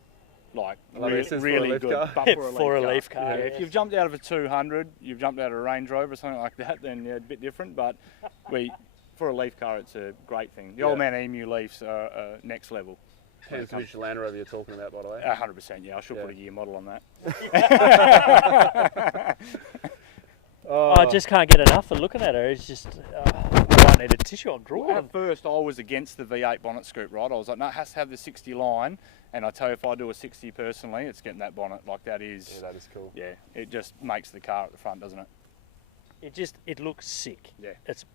Like Love it, since for a really leaf good. car. But For a leaf car, Yeah, yeah. if you've jumped out of a 200, you've jumped out of a Range Rover or something like that, then yeah, a bit different. But for a leaf car, it's a great thing. The old Yeah. man Emu Leafs are next level. Hence which Land Rover you're talking about, by the way. 100%, yeah. I should Yeah. put a year model on that. I just can't get enough of looking at her. It's just, I might need a tissue. I'll draw At them. first, I was against the V8 bonnet scoop, right? I was like, no, it has to have the 60 line. And I tell you, if I do a 60 personally, it's getting that bonnet. Like that is, Yeah, that is cool. yeah, it just makes the car at the front, doesn't it? It looks sick. Yeah. It's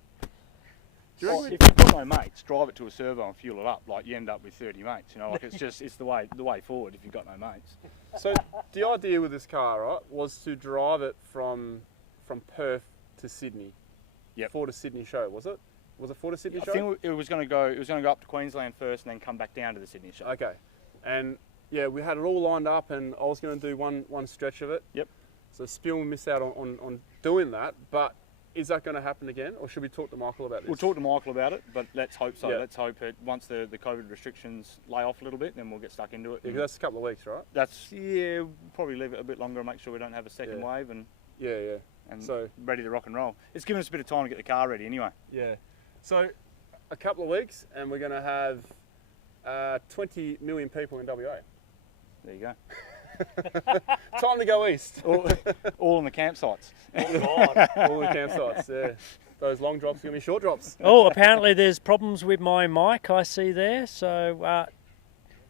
Do you reckon If you've got no mates, drive it to a servo and fuel it up. Like you end up with 30 mates. You know, like it's the way forward if you've got no mates. So the idea with this car, right, was to drive it from Perth to Sydney. Yep. For the Sydney show, was it? Was it for the Sydney I show? think it was going to go up to Queensland first and then come back down to the Sydney show. Okay. And yeah, we had it all lined up, and I was going to do one stretch of it. Yep. So Spill missed out on doing that, but is that going to happen again, or should we talk to Michael about this? We'll talk to Michael about it, but let's hope so. Yeah. Let's hope that once the COVID restrictions lay off a little bit, then we'll get stuck into it. Yeah, 'cause that's a couple of weeks, right? We'll probably leave it a bit longer and make sure we don't have a second Yeah. wave and Yeah. So ready to rock and roll. It's given us a bit of time to get the car ready anyway. yeah. So a couple of weeks, and we're going to have 20 million people in WA. There you go. Time to go east. All on the campsites. All the campsites, yeah. Those long drops are going to be short drops. Oh, apparently there's problems with my mic I see there. So You got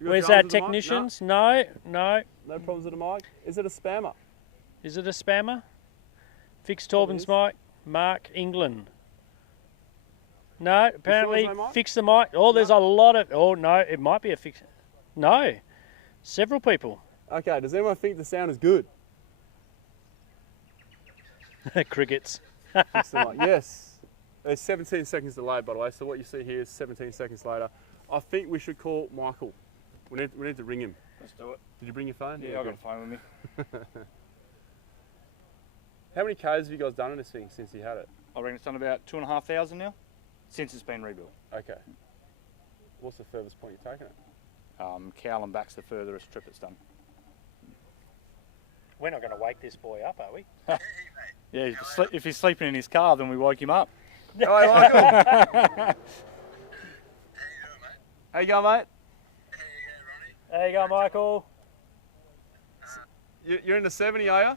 where's drums our with the mic? technicians? No. No problems with the mic. Is it a spammer? Is it a spammer? Fix Torben's mic. Mark England. No, apparently there's no mic? fix the mic. Oh, there's a lot of... Oh, no, it might be a fix... No. Several people. Okay, does anyone think the sound is good? Crickets. Fix the mic. Yes. There's 17 seconds delayed, by the way, so what you see here is 17 seconds later. I think we should call Michael. We need to ring him. Let's do it. Did you bring your phone? Yeah, I've got a phone with me. How many Ks have you guys done in this thing since you had it? I reckon it's done about 2,500 now, since it's been rebuilt. Okay. What's the furthest point you've taken it? Cowell and back's the furthest trip it's done. We're not going to wake this boy up, are we? Yeah, if he's sleeping in his car, then we woke him up. Hi, Michael. How you going, mate? There you go, Michael. You're in the 70, are you? I've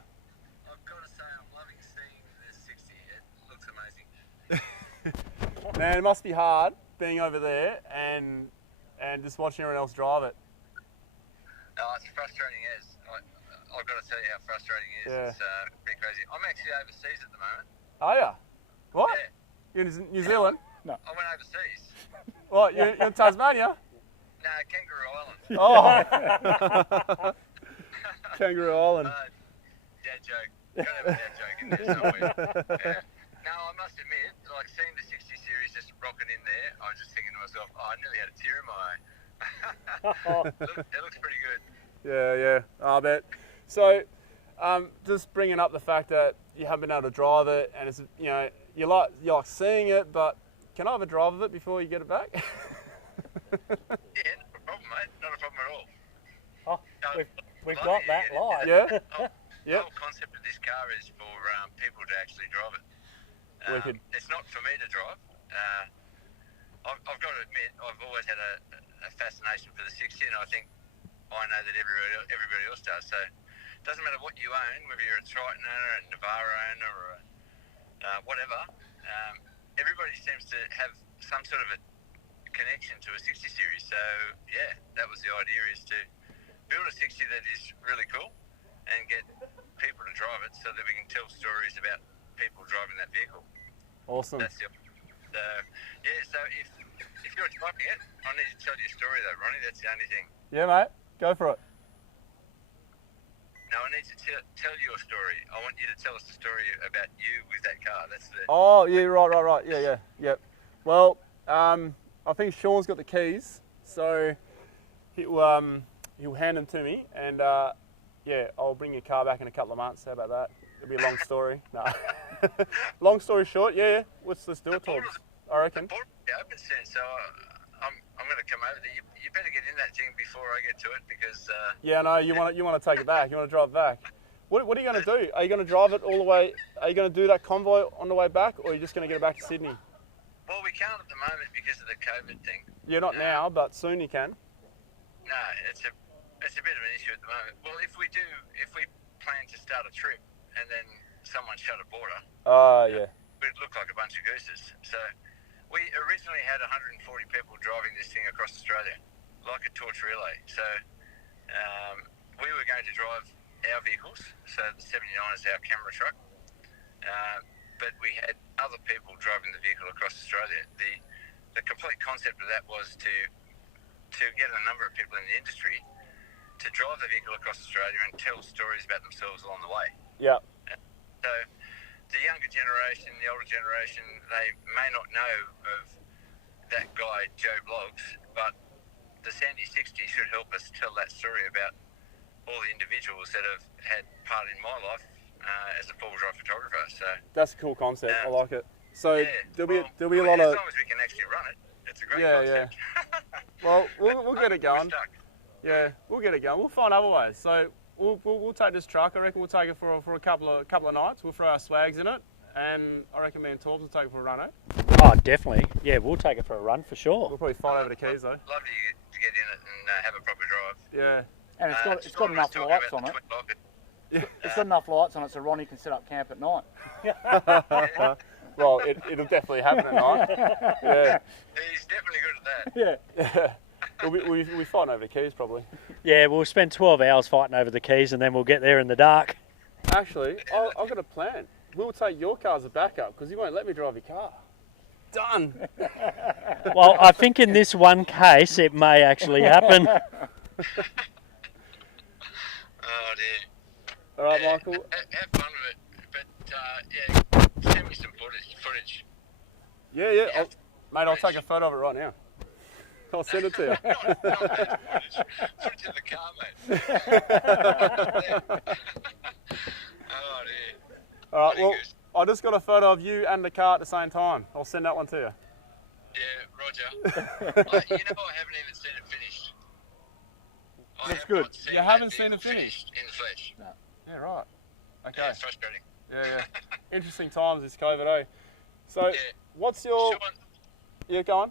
got to say, I'm loving seeing the 60. It looks amazing. Man, it must be hard being over there and just watching everyone else drive it. It's frustrating as. I've got to tell you how frustrating it is. Yeah. It's pretty crazy. I'm actually overseas at the moment. Are you? What? Yeah. You're in New Zealand? I went overseas. What? You're in Tasmania? No, Kangaroo Island. Oh. Kangaroo Island. Dad joke. Gotta have a dad joke in there somewhere. Yeah. No, I must admit, like seeing the 60 series just rocking in there, I was just thinking to myself, oh, I nearly had a tear in my eye. It looks pretty good. Yeah. I bet. So, just bringing up the fact that you haven't been able to drive it, and it's you like seeing it, but can I have a drive of it before you get it back? Yeah, not a problem, mate. Not a problem at all. Oh, we've got that live. Yeah. The whole concept of this car is for people to actually drive it. Wicked. It's not for me to drive. I've got to admit, I've always had a fascination for the 60, and I think I know that everybody else does. So it doesn't matter what you own, whether you're a Triton owner, a Navara owner, or whatever. Everybody seems to have some sort of a connection to a 60 series. So yeah, that was the idea, is to build a 60 that is really cool and get people to drive it so that we can tell stories about people driving that vehicle. Awesome. That's the so yeah, so if you're driving it, I need to tell you a story though, Ronnie. That's the only thing. Yeah, mate. Go for it. No, I need to tell you a story. I want you to tell us a story about you with that car. That's the. Oh, yeah, right. Yeah. Well, I think Sean's got the keys, so he'll hand them to me, and yeah, I'll bring your car back in a couple of months. How about that? It'll be a long story. No. Long story short, yeah. Let's do it, Torbs. I reckon. The border will be open soon, so I'm going to come over there. You better get in that thing before I get to it, because. Yeah, no. You want to take it back. You want to drive it back. What are you going to do? Are you going to drive it all the way? Are you going to do that convoy on the way back, or are you just going to get it back to Sydney? Well, we can't at the moment because of the COVID thing. Yeah, not now, but soon you can. No, it's a bit of an issue at the moment. Well, if we plan to start a trip and then someone shut a border, Yeah. we'd look like a bunch of gooses. So we originally had 140 people driving this thing across Australia, like a torch relay. So we were going to drive our vehicles, so the 79 is our camera truck, but we had other people driving the vehicle across Australia. The complete concept of that was to get a number of people in the industry to drive the vehicle across Australia and tell stories about themselves along the way. Yeah. So the younger generation, the older generation, they may not know of that guy, Joe Bloggs, but the Sandy 60 should help us tell that story about all the individuals that have had part in my life as a four-wheel drive photographer. So That's a cool concept. I like it. So yeah, there'll be a well, lot as of. long as we can actually run it, it's a great Yeah. concept. Well, we'll get it going. We're stuck. Yeah, we'll get it going. We'll find other ways. So we'll take this truck. I reckon we'll take it for a couple of nights. We'll throw our swags in it, and I reckon me and Torbs will take it for a run. Oh, definitely. Yeah, we'll take it for a run for sure. We'll probably fight over the keys though. Love to get in it and have a proper drive. Yeah. And it's got enough talking lights about on the it. twin locket. It's got enough lights on it so Ronnie can set up camp at night. Well, it'll definitely happen at night. Yeah. He's definitely good at that. Yeah. We'll be fighting over the keys probably. Yeah, we'll spend 12 hours fighting over the keys and then we'll get there in the dark. actually, I've got a plan. We'll take your car as a backup because you won't let me drive your car. Done. Well, I think in this one case it may actually happen. Oh dear. All right, Yeah, Michael. have fun with it. But yeah, send me some footage. Yeah. Mate, I'll take a photo of it right now. I'll send it to you. Not footage. Footage in the car, mate. Oh dear. All right, Very well, good. I just got a photo of you and the car at the same time. I'll send that one to you. Yeah, Roger. You know, I haven't even seen it finished. I That's have good. not seen You haven't that seen it vehicle finished? in the flesh. Yeah, right. Okay. Yeah, it's frustrating. Yeah. Interesting times this COVID, eh? So, Yeah. what's your... Sean, Yeah, go on.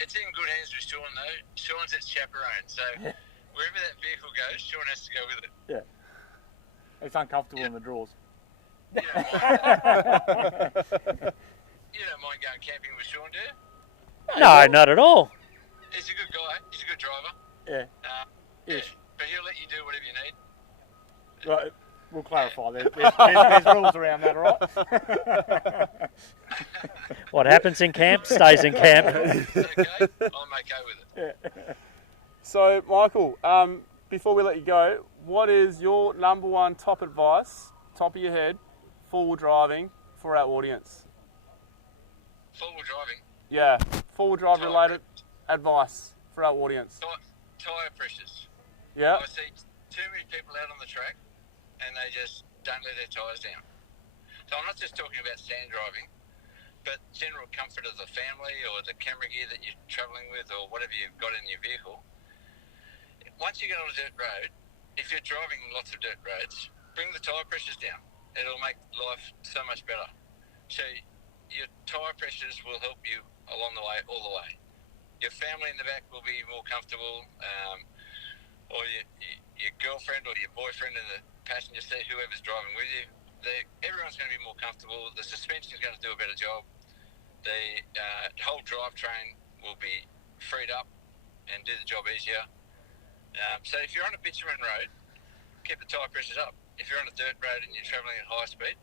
it's in good hands with Sean, though. Sean's its chaperone, so wherever that vehicle goes, Sean has to go with it. It's uncomfortable in the drawers. You don't mind going camping with Sean, do you? No, not at all. He's a good guy. He's a good driver. Yeah. Yeah, Ish. but he'll let you do whatever you need. Right, we'll clarify. There's rules around that, all right? What happens in camp stays in camp. It's okay. I'm okay with it. So, Michael, before we let you go, what is your number one top advice, top of your head, four-wheel driving for our audience? Four-wheel driving. Yeah, four-wheel drive Tyre related advice for our audience. Tyre pressures. Yeah, I see too many people out on the track and they just don't let their tyres down. So I'm not just talking about sand driving, but general comfort of the family or the camera gear that you're travelling with or whatever you've got in your vehicle. Once you get on a dirt road, if you're driving lots of dirt roads, bring the tyre pressures down. It'll make life so much better. So your tyre pressures will help you along the way, all the way. Your family in the back will be more comfortable, or your girlfriend or your boyfriend in the passenger seat, whoever's driving with you. Everyone's going to be more comfortable. The suspension is going to do a better job. The whole drivetrain will be freed up and do the job easier. So if you're on a bitumen road, keep the tyre pressures up. If you're on a dirt road and you're travelling at high speed,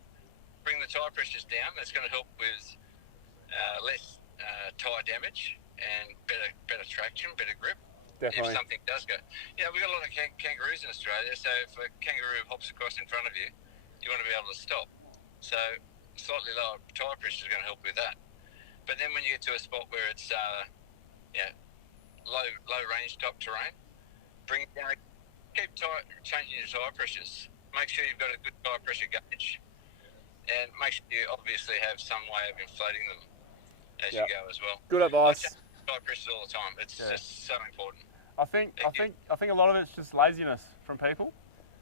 bring the tyre pressures down. That's going to help with less tyre damage and better traction, better grip. definitely. If something does go. You know, we've got a lot of kangaroos in Australia, so if a kangaroo hops across in front of you, you want to be able to stop. So slightly lower tyre pressure is going to help with that. But then when you get to a spot where it's low range top terrain, keep changing your tyre pressures. Make sure you've got a good tyre pressure gauge, and make sure you obviously have some way of inflating them as you go as well. Good advice. I change tyre pressures all the time. It's just so important. I think a lot of it's just laziness from people.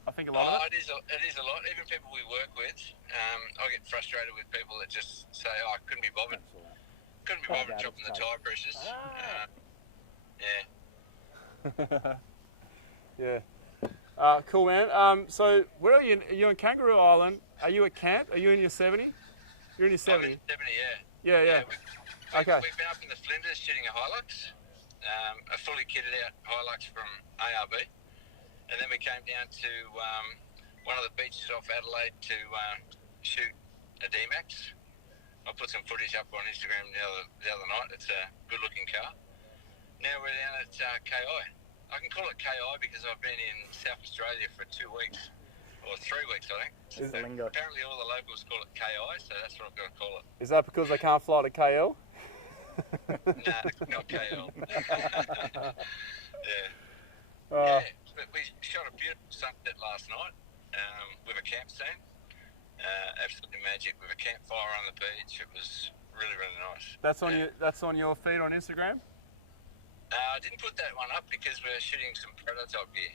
I think a lot of it. It is a lot. Even people we work with, I get frustrated with people that just say, "Oh, I couldn't be bothered. Couldn't be bothered dropping the tyre pressures." Yeah. Cool, man. So where are you? Are you on Kangaroo Island? Are you at camp? Are you in your 70? You're in your 70. I'm in 70, Yeah. Okay. We've been up in the Flinders shooting a Hilux, a fully kitted out Hilux from ARB, and then we came down to one of the beaches off Adelaide to shoot a D-Max. I put some footage up on Instagram the other night. It's a good-looking car. Now we're down at KI. I can call it KI because I've been in South Australia for 2 weeks, or 3 weeks, I think. It's the lingo. Apparently all the locals call it KI, so that's what I'm going to call it. Is that because they can't fly to KL? No, not KL. Yeah. But we shot a beautiful sunset last night with a camp scene. Absolutely magic with a campfire on the beach. It was really, really nice. That's on your feed on Instagram? I didn't put that one up because we're shooting some prototype gear.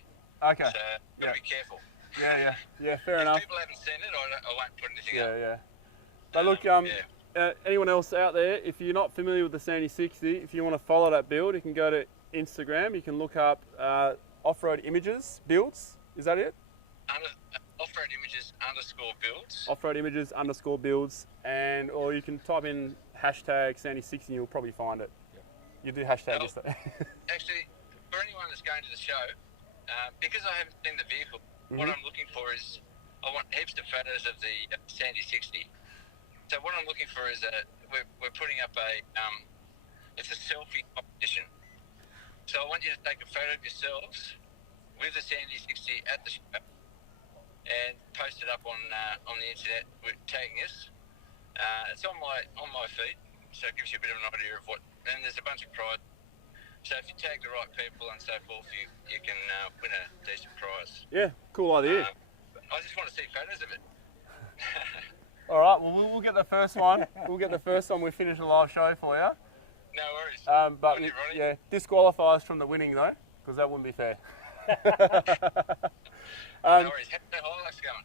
Okay. So gotta be careful. Yeah. Fair If enough. people haven't seen it, I won't put anything up. Yeah. But look, anyone else out there, if you're not familiar with the Sandy 60, if you want to follow that build, you can go to Instagram. You can look up off-road images builds. Is that it? Off-road images _builds. Off-road images _builds, or you can type in hashtag Sandy 60 and you'll probably find it. You do hashtag this. Actually, for anyone that's going to the show, because I haven't seen the vehicle, what I'm looking for is I want heaps of photos of the Sandy 60. So what I'm looking for is we're putting up it's a selfie competition. So I want you to take a photo of yourselves with the Sandy 60 at the show and post it up on the internet with tagging us. It's on my feed, so it gives you a bit of an idea of what. And there's a bunch of prizes. So if you tag the right people and so forth, you can win a decent prize. Yeah, cool idea. I just want to see photos of it. All right, well, we'll get the first one. We'll get the first one. We finish the live show for you. No worries. But Ronnie. yeah, disqualify us from the winning though, because that wouldn't be fair. No worries. How's the Hilux going?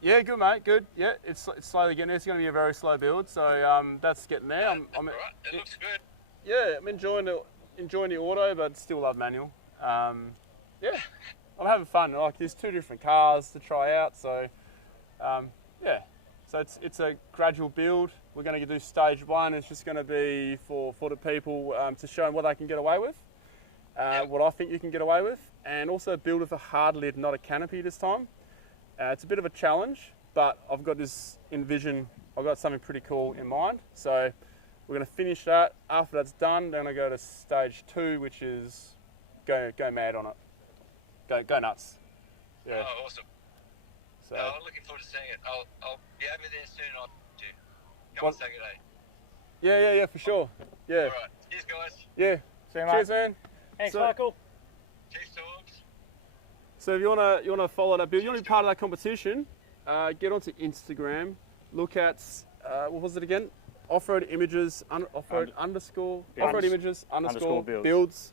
Yeah, good mate, good. Yeah, it's slowly getting there. It's going to be a very slow build, so that's getting there. That's all right. It looks good. Yeah, I'm enjoying the auto, but still love manual. Yeah, I'm having fun. Like, there's 2 different cars to try out, so yeah. So it's a gradual build. We're going to do stage 1. It's just going to be for the people to show them what they can get away with, what I think you can get away with, and also build with a hard lid, not a canopy this time. It's a bit of a challenge, but I've got this envision. I've got something pretty cool in mind. So we're going to finish that. After that's done, then I go to stage 2, which is go mad on it, go nuts. Yeah. Oh, awesome. So I'm looking forward to seeing it. I'll be over there soon. I'll come and say good day. yeah, for sure. Yeah. All right. Cheers, guys. Yeah. See you, mate. Cheers, man. Thanks, So- Michael. Cheers, dogs. So if you wanna follow that build, you wanna be part of that competition, get onto Instagram. Look at what was it again? Off-road images, off-road underscore Builds. off-road images underscore Underscore builds.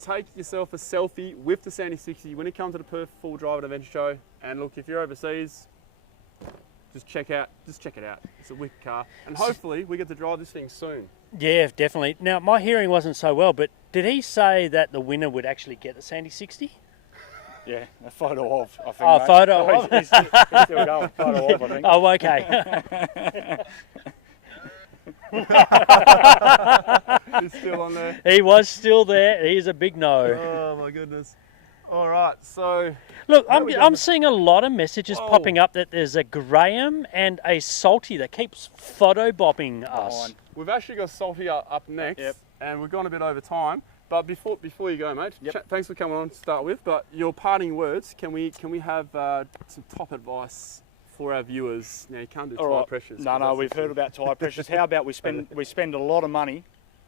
Take yourself a selfie with the Sandy 60 when you come to the Perth 4WD Adventure Show. And look, if you're overseas, just check it out. It's a wicked car, and hopefully we get to drive this thing soon. Yeah, definitely. Now, my hearing wasn't so well, but did he say that the winner would actually get the Sandy 60? Yeah, a photo of, I think. Oh, mate. photo Oh, of. he's still going. Photo of, I think. Oh, okay. It's still on there. He was still there. He's a big no. Oh my goodness. All right, so Look, What we I'm got? seeing a lot of messages Whoa. popping up that there's a Graham and a Salty that keeps photobopping us. Fine. we've actually got Salty up next, Yep. and we've gone a bit over time. But before you go, mate, Yep. thanks for coming on to start with. But your parting words, can we have some top advice for our viewers? Now, you can't do All tyre right. pressures. No, we've heard about tyre pressures. How about we spend a lot of money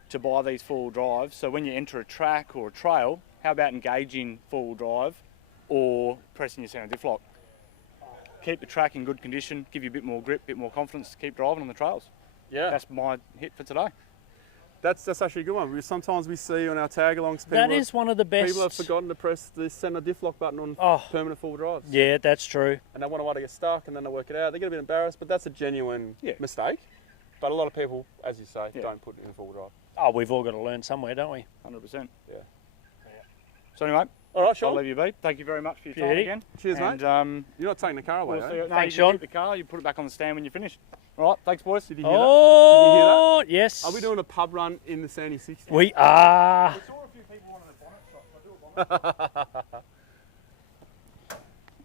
to buy these four-wheel drives, so when you enter a track or a trail, how about engaging four-wheel drive or pressing your center diff lock? Keep the track in good condition, give you a bit more grip, a bit more confidence to keep driving on the trails. Yeah, That's my hit for today. that's actually a good one. Sometimes we see on our tag-alongs That is one of the best. people have forgotten to press the center diff lock button on Oh. permanent four-wheel drives. Yeah, that's true. And they wonder to get stuck, and then they work it out. They get a bit embarrassed, but that's a genuine Yeah. mistake. But a lot of people, as you say, Yeah. don't put it in four-wheel drive. Oh, we've all got to learn somewhere, don't we? 100%. Yeah. So anyway, All right, I'll Sean. leave you be. Thank you very much for your time Beauty. again. Cheers, and, mate. You're not taking the car away, We'll eh? see you. No, Thanks, you Sean. keep the car, you put it back on the stand when you finish. All right, thanks, boys. Did you hear Oh, yes. that? Are we doing a pub run in the Sandy 60? We are. saw a few people wanting a bonnet shot. I do a bonnet.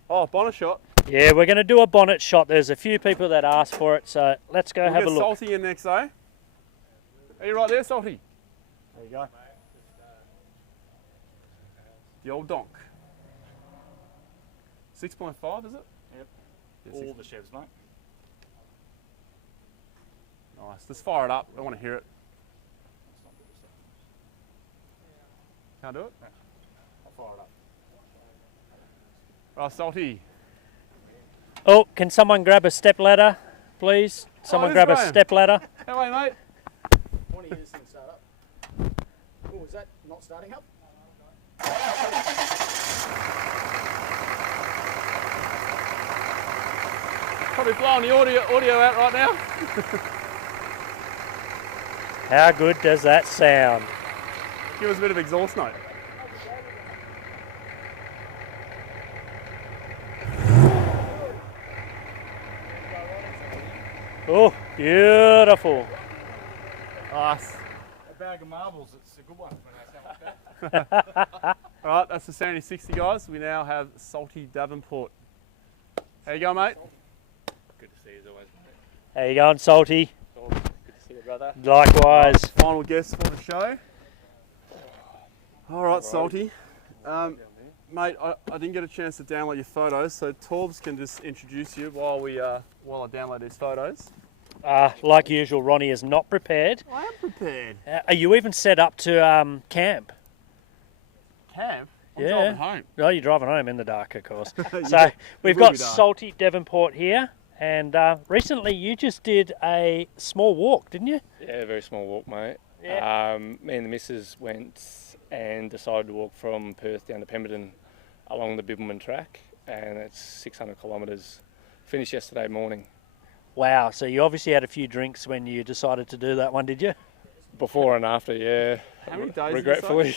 Oh, bonnet shot. Yeah, we're going to do a bonnet shot. There's a few people that asked for it, so let's go We'll have get a look. Salty in next, eh? Are you right there, Salty? There you go. The old donk. 6.5, is it? Yep. Yeah, All 6. the sheds, mate. Nice. Let's fire it up. I want to hear it. Can't do it? I'll fire it up. Right, Salty. Oh, can someone grab a step ladder, please? Someone this grab a Graham. step ladder. How are you, mate? Want to hear this thing start up? Oh, is that not starting up? Probably blowing the audio out right now. How good does that sound? Give us a bit of exhaust note. Oh, beautiful. Nice. A bag of marbles, it's a good one when they sound like that. All right, that's the Sandy 60, guys. We now have Salty Davenport. How you going, mate? Good to see you as always, mate. How you going, Salty? Good to see you, brother. Likewise. Final guest for the show. All right, Salty. Mate, I didn't get a chance to download your photos, so Torbs can just introduce you while I download these photos. Like usual, Ronnie is not prepared. I am prepared. Are you even set up to camp? Camp? I'm Yeah. driving home. No, you're driving home in the dark, of course. Yeah, So we've it will got be dark. Salty Devonport here, and recently you just did a small walk, didn't you? Yeah, very small walk, mate. Yeah. Me and the missus went and decided to walk from Perth down to Pemberton along the Bibbulmun track, and it's 600 kilometres. Finished yesterday morning. Wow, so you obviously had a few drinks when you decided to do that one, did you? Before and after, yeah. How many days did you say? Regretfully.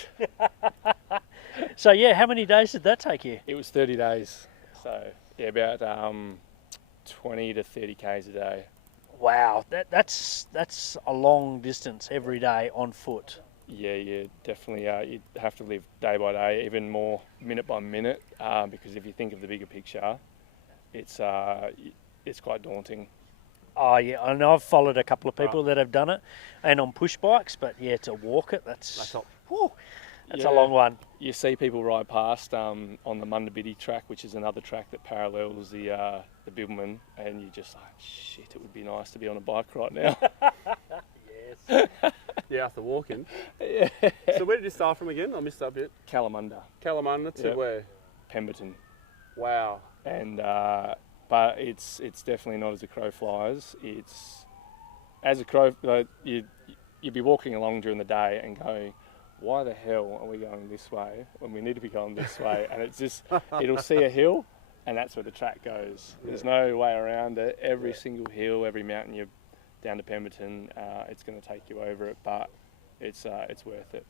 So yeah, how many days did that take you? It was 30 days. So, yeah, about 20 to 30 k's a day. Wow, that's a long distance every day on foot. Yeah, you definitely you have to live day by day, even more minute by minute, because if you think of the bigger picture, it's quite daunting. Oh yeah, I know I've followed a couple of people that have done it, and on push bikes, but yeah, to walk it, that's a long one. You see people ride past on the Mundabiddi track, which is another track that parallels the Bibbulmun, and you're just like, shit, it would be nice to be on a bike right now. Yes. Yeah, after walking. Yeah. So where did you start from again? I missed that bit. Kalamunda, Kalamunda to Yep. where? Pemberton, Wow. and but it's definitely not as a crow flies. It's as a crow, you'd be walking along during the day and going, why the hell are we going this way when we need to be going this way? And it's just, it'll see a hill, and that's where the track goes. There's no way around it. Every single hill, every mountain you're down to Pemberton, it's going to take you over it, but it's worth it.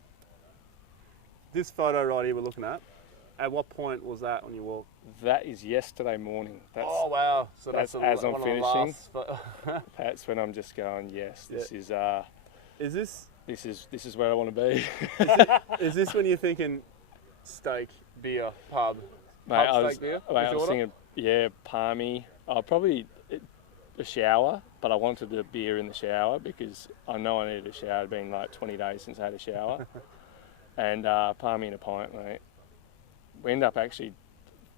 This photo right here we're looking at what point was that on your walk? That is yesterday morning. Oh wow! So that's one as I'm of the finishing. last That's when I'm just going, yes, this is Is this where I want to be. is this when you're thinking steak, beer, pub? Mate, Pub I was steak beer? mate, I Did you was order? thinking, yeah, palmy. Probably a shower, but I wanted a beer in the shower because I know I needed a shower. It's been like 20 days since I had a shower. And palmy and a pint, mate. We ended up actually,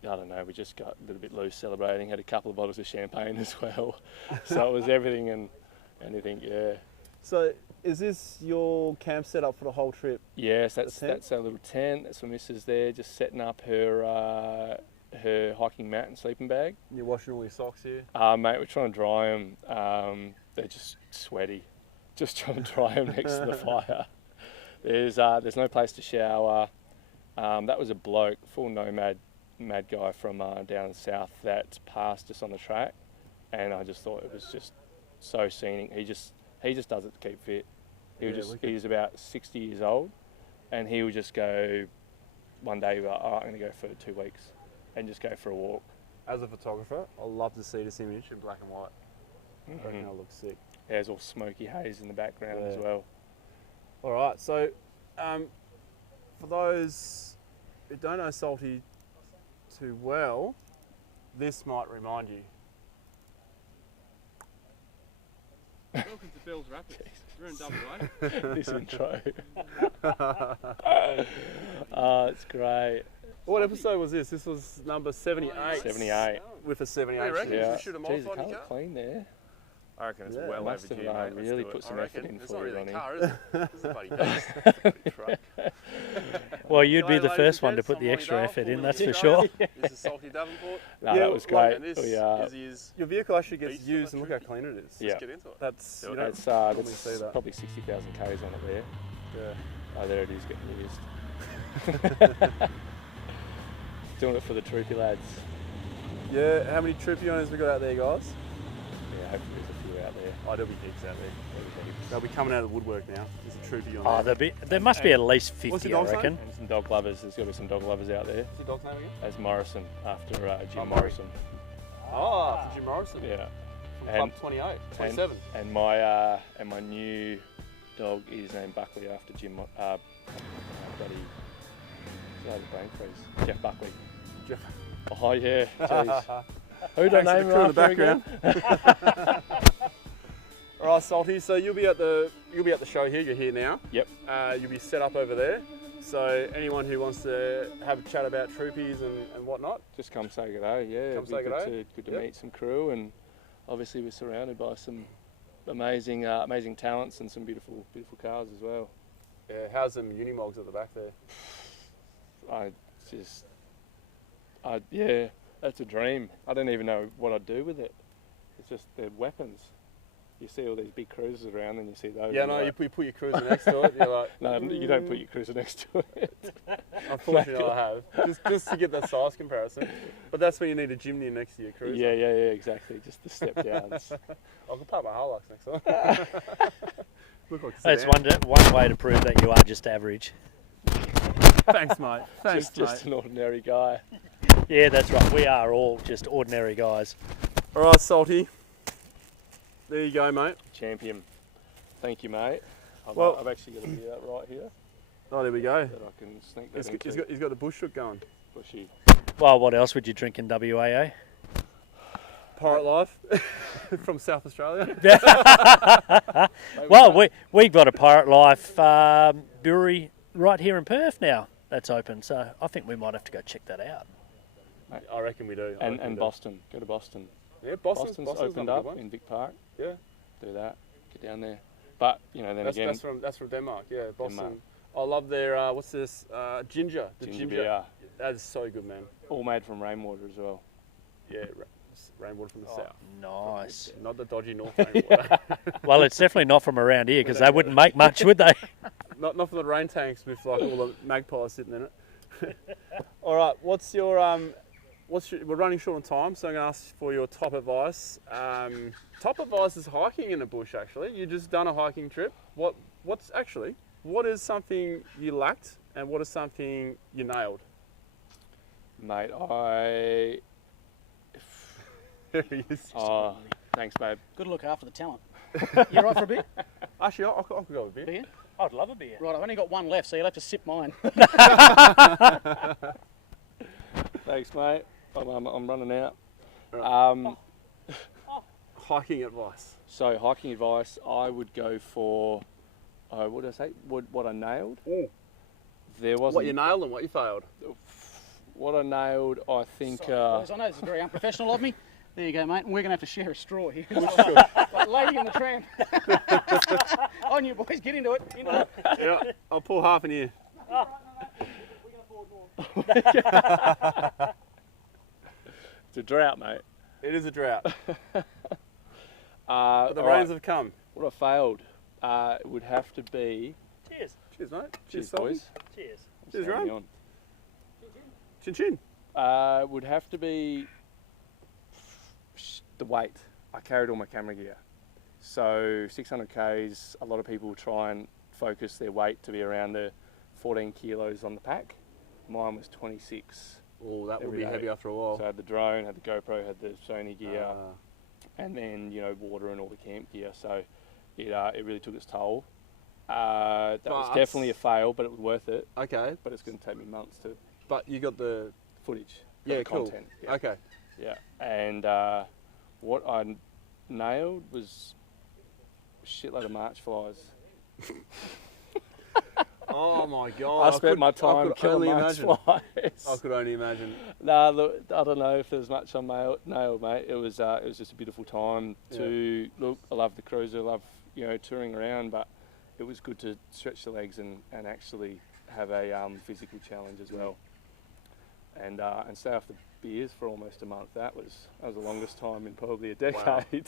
I don't know, we just got a little bit loose celebrating, had a couple of bottles of champagne as well. So it was everything and anything, yeah. So is this your camp setup for the whole trip? Yes, that's tent? our little tent. That's my missus there, just setting up her hiking mat and sleeping bag. You're washing all your socks here? Mate, we're trying to dry them. They're just sweaty. Just trying to dry them next to the fire. There's no place to shower. That was a bloke, full nomad mad guy from down south that passed us on the track, and I just thought it was just so scenic. He just does it to keep fit. He's about 60 years old, and he would just go one day, like, oh, I'm going to go for 2 weeks and just go for a walk. As a photographer, I love to see this image in black and white. I reckon it'll look sick. Yeah, there's all smoky haze in the background as well. All right, so for those who don't know Salty too well, this might remind you. Welcome to Bell's Rapids. We're in WA. This intro. It's great. What episode was this? This was number 78. 78. With a 78. You reckon? Yeah. You should have Jeez, the modified your colour's car? clean there. I reckon it's Yeah. well Must have, overdue, mate. Let's really do it. put some I effort reckon. in It's for not you, really a Ronnie. car, is it? This is a bloody beast. Truck. Well, you'd be G'day, the ladies first and one to gents. put the I'm extra Ronnie effort Dale, in, that's for full sure. of This is Salty Davenport. No, Yeah, that was great. And this We, is his... Your vehicle actually gets Beast of used, a and look how trip. clean it is. Yeah. Let's get into it. That's, you don't that's normally see that. probably 60,000 k's on it there. Yeah. Oh, there it is getting used. Doing it for the troopy lads. Yeah, how many troopy owners we got out there, guys? Yeah, hopefully there's a few out there. Oh, there'll be heaps out there. They'll be coming out of the woodwork now. There's a troopy on Oh, there. there must be at least What's 50, your I dog's name? reckon. And some dog lovers. There's got to be some dog lovers out there. What's your dog's name again? As Morrison, after Jim Murray. Morrison. Oh, after Jim Morrison. Yeah. From And- Club 28, 27. And my new dog is named Buckley after Jim. Bloody brain freeze. Jeff Buckley. Jeff. Oh yeah, jeez. Who'd I Thanks to name the crew in the after again? background. All right, Salty. So you'll be at the show here. You're here now. Yep. You'll be set up over there. So anyone who wants to have a chat about troopies and whatnot, Just come say good day. Yeah, Come it'd say be good day. Good to Yep. meet some crew, and obviously we're surrounded by some amazing talents and some beautiful cars as well. yeah. How's them Unimogs at the back there? Yeah, that's a dream. I don't even know what I'd do with it. It's just they're weapons. You see all these big cruisers around, and you see those. Yeah, and no. you're You put your cruiser next to it. You're like, no, you don't put your cruiser next to it. unfortunately, I have just to get that size comparison. But that's when you need a Jimny next to your cruiser. Yeah, exactly. Just the step downs. I can park my Hilux next time. Look like a That's sedan. one way to prove that you are just average. Thanks, mate. Thanks, just an ordinary guy. Yeah, that's right. We are all just ordinary guys. All right, Salty. There you go, mate. Champion. Thank you, mate. I've actually got a beer right here Oh, there we go. that I can sneak that He's into. got the bush shoot going. Bushy. Well, what else would you drink in WAA? Pirate Life from South Australia. Well, we've got a Pirate Life brewery right here in Perth now that's open, so I think we might have to go check that out. I reckon we do. And Boston. Go to Boston. Yeah, Boston's Boston's opened not a up good one. in Vic Park. Yeah. Do that. Get down there. But, then That's again, from Denmark. Yeah, Boston. Denmark. I love their what's this ginger. The ginger beer. That is so good, man. All made from rainwater as well. Yeah, rainwater from the south. Nice. Not the dodgy north rainwater. Well, it's definitely not from around here because they wouldn't make much, would they? not from the rain tanks with like all the magpies sitting in it. All right, what's your we're running short on time, so I'm going to ask for your top advice. Top advice is hiking in the bush. Actually, you just done a hiking trip. What is something you lacked, and what is something you nailed? Mate, There he is. Oh, thanks, babe. Good to look after the talent. You right for a bit? Actually, I could go with a bit. Beer? I'd love a beer. Right, I've only got one left, so you'll have to sip mine. Thanks, mate. I'm running out. Hiking advice. So hiking advice, I would go for, what did I say? What I nailed? Ooh. There wasn't. What you nailed and what you failed. What I nailed, I think. Boys, I know this is very unprofessional of me. There you go, mate. And we're going to have to share a straw here. Like Lady and the Tramp. On you, boys. Get into it. Yeah, I'll pour half in here. We can afford more. It's a drought, mate. It is a drought. But the all rains right, have come. what I failed would have to be. Cheers. Cheers, mate. Cheers, Salty. boys. Cheers. Cheers, Sounding Ron. on. Chin chin. Would have to be the weight. I carried all my camera gear. So 600 Ks, a lot of people try and focus their weight to be around the 14 kilos on the pack. Mine was 26. Oh, that would Every be day. heavy after a while. So I had the drone, had the GoPro, had the Sony gear, Ah. and then water and all the camp gear. So it really took its toll. That was But- definitely a fail, but it was worth it. Okay, But it's going to take me months to but you got the footage. got yeah, the cool. content. Yeah. Okay, Yeah, and what I nailed was a shitload of March flies. oh my god! I spent my time could killing only March imagine. flies. I could only imagine. Nah, look, I don't know if there's much on nailed, mate. It was just a beautiful time to look. I love the cruiser, I love touring around, but it was good to stretch the legs and actually have a physical challenge as well. And stay off the beers for almost a month. That was the longest time in probably a decade.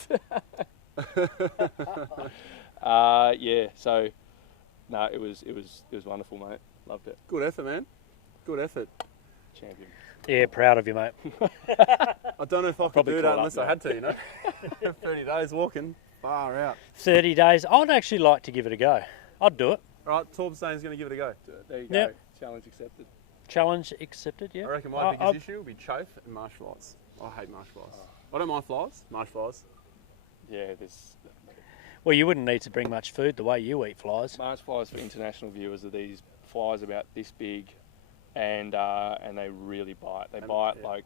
Yeah. So, no, it was wonderful, mate. Loved it. Good effort, man. Good effort. Champion. Yeah, proud of you, mate. I don't know if I could Probably do caught that unless up, I had to. 30 days walking, far out. 30 days. I'd actually like to give it a go. I'd do it. All right, Torbenstein's going to give it a go. There you go. Yep. Challenge accepted. Challenge accepted, yeah. I reckon my I- biggest issue will be chafe and marsh flies. I hate marsh flies. I don't mind flies, marsh flies. Yeah, there's Well, you wouldn't need to bring much food the way you eat flies. March flies for international viewers are these flies about this big, and they really bite. They And- bite yeah. like